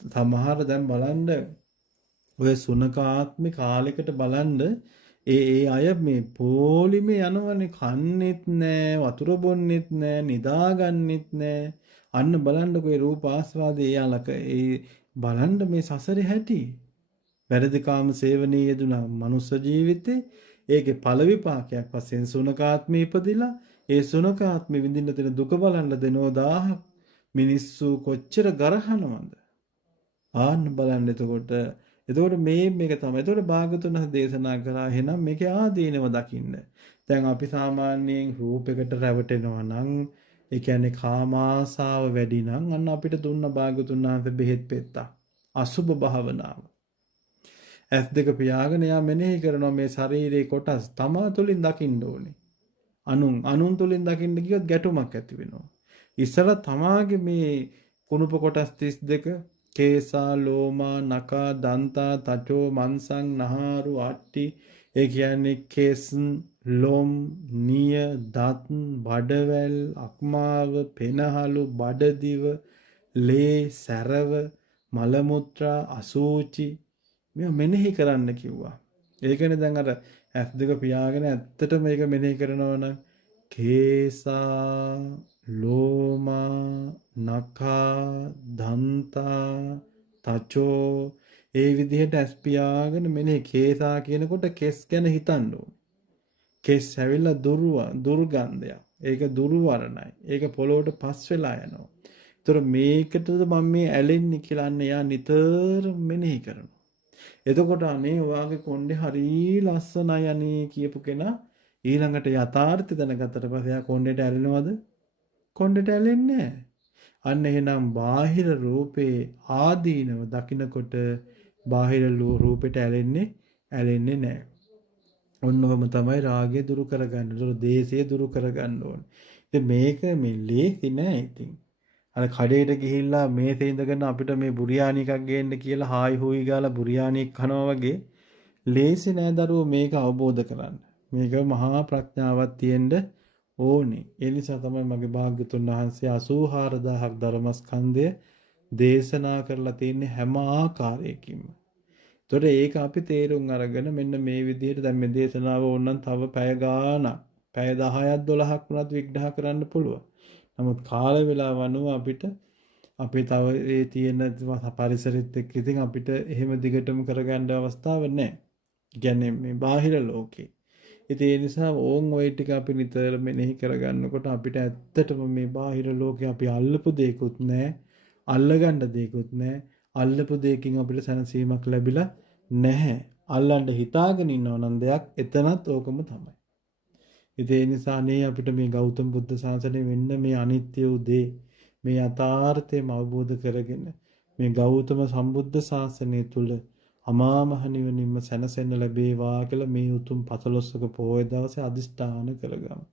සමහර දැන් බලන්න ඔය සුනකාත්මේ කාලයකට බලන්න ඒ අය මේ පොලිමේ යනවනේ කන්නෙත් නෑ වතුර බොන්නෙත් නෑ නිදාගන්නෙත් නෑ අන්න බලන්නකො ඒ රූප ආස්වාදයේ යාලක ඒ බලන්න මේ සසරේ හැටි වැරදිකාම සේවනයේ යෙදුනා මනුස්ස ජීවිතේ ඒකේ ඵල විපාකයක් වශයෙන් සුනකාත්මේ ඉපදිලා ඒ සුනකාත්මේ විඳින්න දෙන දුක බලන්න දෙනෝ 1000 මිනිස්සු කොච්චර ගරහනවද ආන්න බලන්න එතකොට මේක තමයි. එතකොට භාගතුන් හද දේශනා කරා එහෙනම් මේකේ ආදීනව දකින්න. දැන් අපි සාමාන්‍යයෙන් රූපයකට රැවටෙනවා නම් ඒ කියන්නේ කාමාශාව වැඩි නම් අන්න අපිට දුන්න භාගතුන් වහන්සේ බෙහෙත් පෙත්තා. අසුබ භාවනාව. ඇස් දෙක පියාගෙන යා මෙනෙහි කරනවා මේ ශරීරයේ කොටස් තමා තුලින් දකින්න ඕනේ. අනුන් තුලින් දකින්න ගියොත් ගැටුමක් ඇති වෙනවා. ඉස්සර තමාගේ මේ කුණුප කොටස් 32 කේසා ලෝමා නකා දන්තා තචෝ මන්සං නහාරු අට්ටි ඒ කියන්නේ කෙස් ලොම් නිය දත් බඩවැල් අක්මාව පෙනහලු බඩදිව ලේ සැරව මල මුත්‍රා අසූචි මේ මෙනෙහි කරන්න කිව්වා. ඒකනේ දැන් අර F2 පියාගෙන ඇත්තට මේක මෙනෙහි කරනවා නම් කේසා ලෝමා නකා දන්තා තචෝ ඒ විදිහට ඇස් පියාගෙන මෙනේ කේසා කියනකොට කෙස් ගැන හිතන්න ඕනේ. කෙස් ඇවිල්ලා දුර්ගන්ධයක්. ඒක දුර්වර්ණයි. ඒක පොළොවට පස් වෙලා යනවා. ඒතර මේකටද මම මේ ඇලෙන්නේ කියලා අන්න යා නිතර මෙනෙහි කරනවා. එතකොට අනේ ඔයාගේ කොණ්ඩේ හරි ලස්සනයි අනේ කියපු කෙනා ඊළඟට යථාර්ථය දැනගත්තට පස්සේ යා කොණ්ඩේට ඇලෙනවද? කොණ්ඩේට ඇලෙන්නේ නැහැ. අන්න එහෙනම් බාහිර රූපේ ආදීනව දකිනකොට බාහිර රූපෙට ඇලෙන්නේ නැහැ. ඔන්නෝම තමයි රාගය දුරු කරගන්න. ඒක දේශය දුරු කරගන්න ඕනේ. ඉතින් මේක මේ ලේසි නෑ ඉතින්. අර කඩේට ගිහිල්ලා මේසේ ඉඳගෙන අපිට මේ බුරියානි එකක් ගේන්න කියලා හායි හුයි ගාලා බුරියානි එක කනවා වගේ ලේසි නෑ දරුවෝ මේක අවබෝධ කරගන්න. මේක මහා ප්‍රඥාවක් තියෙන්න ඕනේ. ඒ නිසා තමයි මගේ භාග්‍යතුන් වහන්සේ 84000ක් ධර්මස්කන්ධය දේශනා කරලා තියෙන්නේ හැම ආකාරයකින්ම. ඒතොර ඒක අපි තේරුම් අරගෙන මෙන්න මේ විදිහට දැන් මේ දේශනාව ඕනනම් තව පැය ගාණක් පැය 10ක් 12ක් වුණත් විග්‍රහ කරන්න පුළුවන්. නමුත් කාල වේලාව අනුව අපි තව ඒ තියෙන පරිසරෙත් එක්ක ඉතින් අපිට එහෙම දිගටම කරගන්න අවස්ථාවක් නැහැ. කියන්නේ මේ බාහිර ලෝකේ. ඉතින් ඒ නිසා ඕන් ඔය ටික අපි නිතර මෙනෙහි කරගන්නකොට අපිට ඇත්තටම මේ බාහිර ලෝකේ අපි අල්ලපු දෙයක්වත් නැහැ. අල්ලගන්න දෙයක්වත් නැහැ. අල්ලපු දෙයකින් අපිට සැනසීමක් ලැබිලා නැහැ. අල්ලන්න හිතාගෙන ඉන්නව නම් දෙයක් එතනත් ඕකම තමයි. ඉතින් ඒ නිසා නේ අපිට මේ ගෞතම බුද්ධ ශාසනය වෙන්න මේ අනිත්‍ය වූ දේ මේ යථාර්ථයම අවබෝධ කරගෙන මේ ගෞතම සම්බුද්ධ ශාසනය තුල අමා මහ නිවනින්ම සැනසෙන්න ලැබේවා කියලා මේ උතුම් 15ක පොහොය දවසේ අදිෂ්ඨාන කරගමු.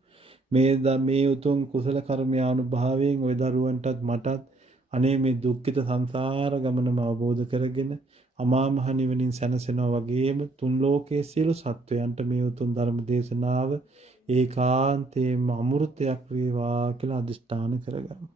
මේ උතුම් කුසල කර්මයානුභාවයෙන් ওই දරුවන්ටත් මටත් අනේ මේ දුක්ඛිත සංසාර ගමනම අවබෝධ කරගෙන අමා මහ නිවනින් සැනසෙනවා වගේම තුන් ලෝකයේ සියලු සත්වයන්ට මේ උතුම් ධර්ම දේශනාව ඒකාන්තයෙන්ම අමෘතයක් වේවා කියලා අදිෂ්ඨාන කරගමු.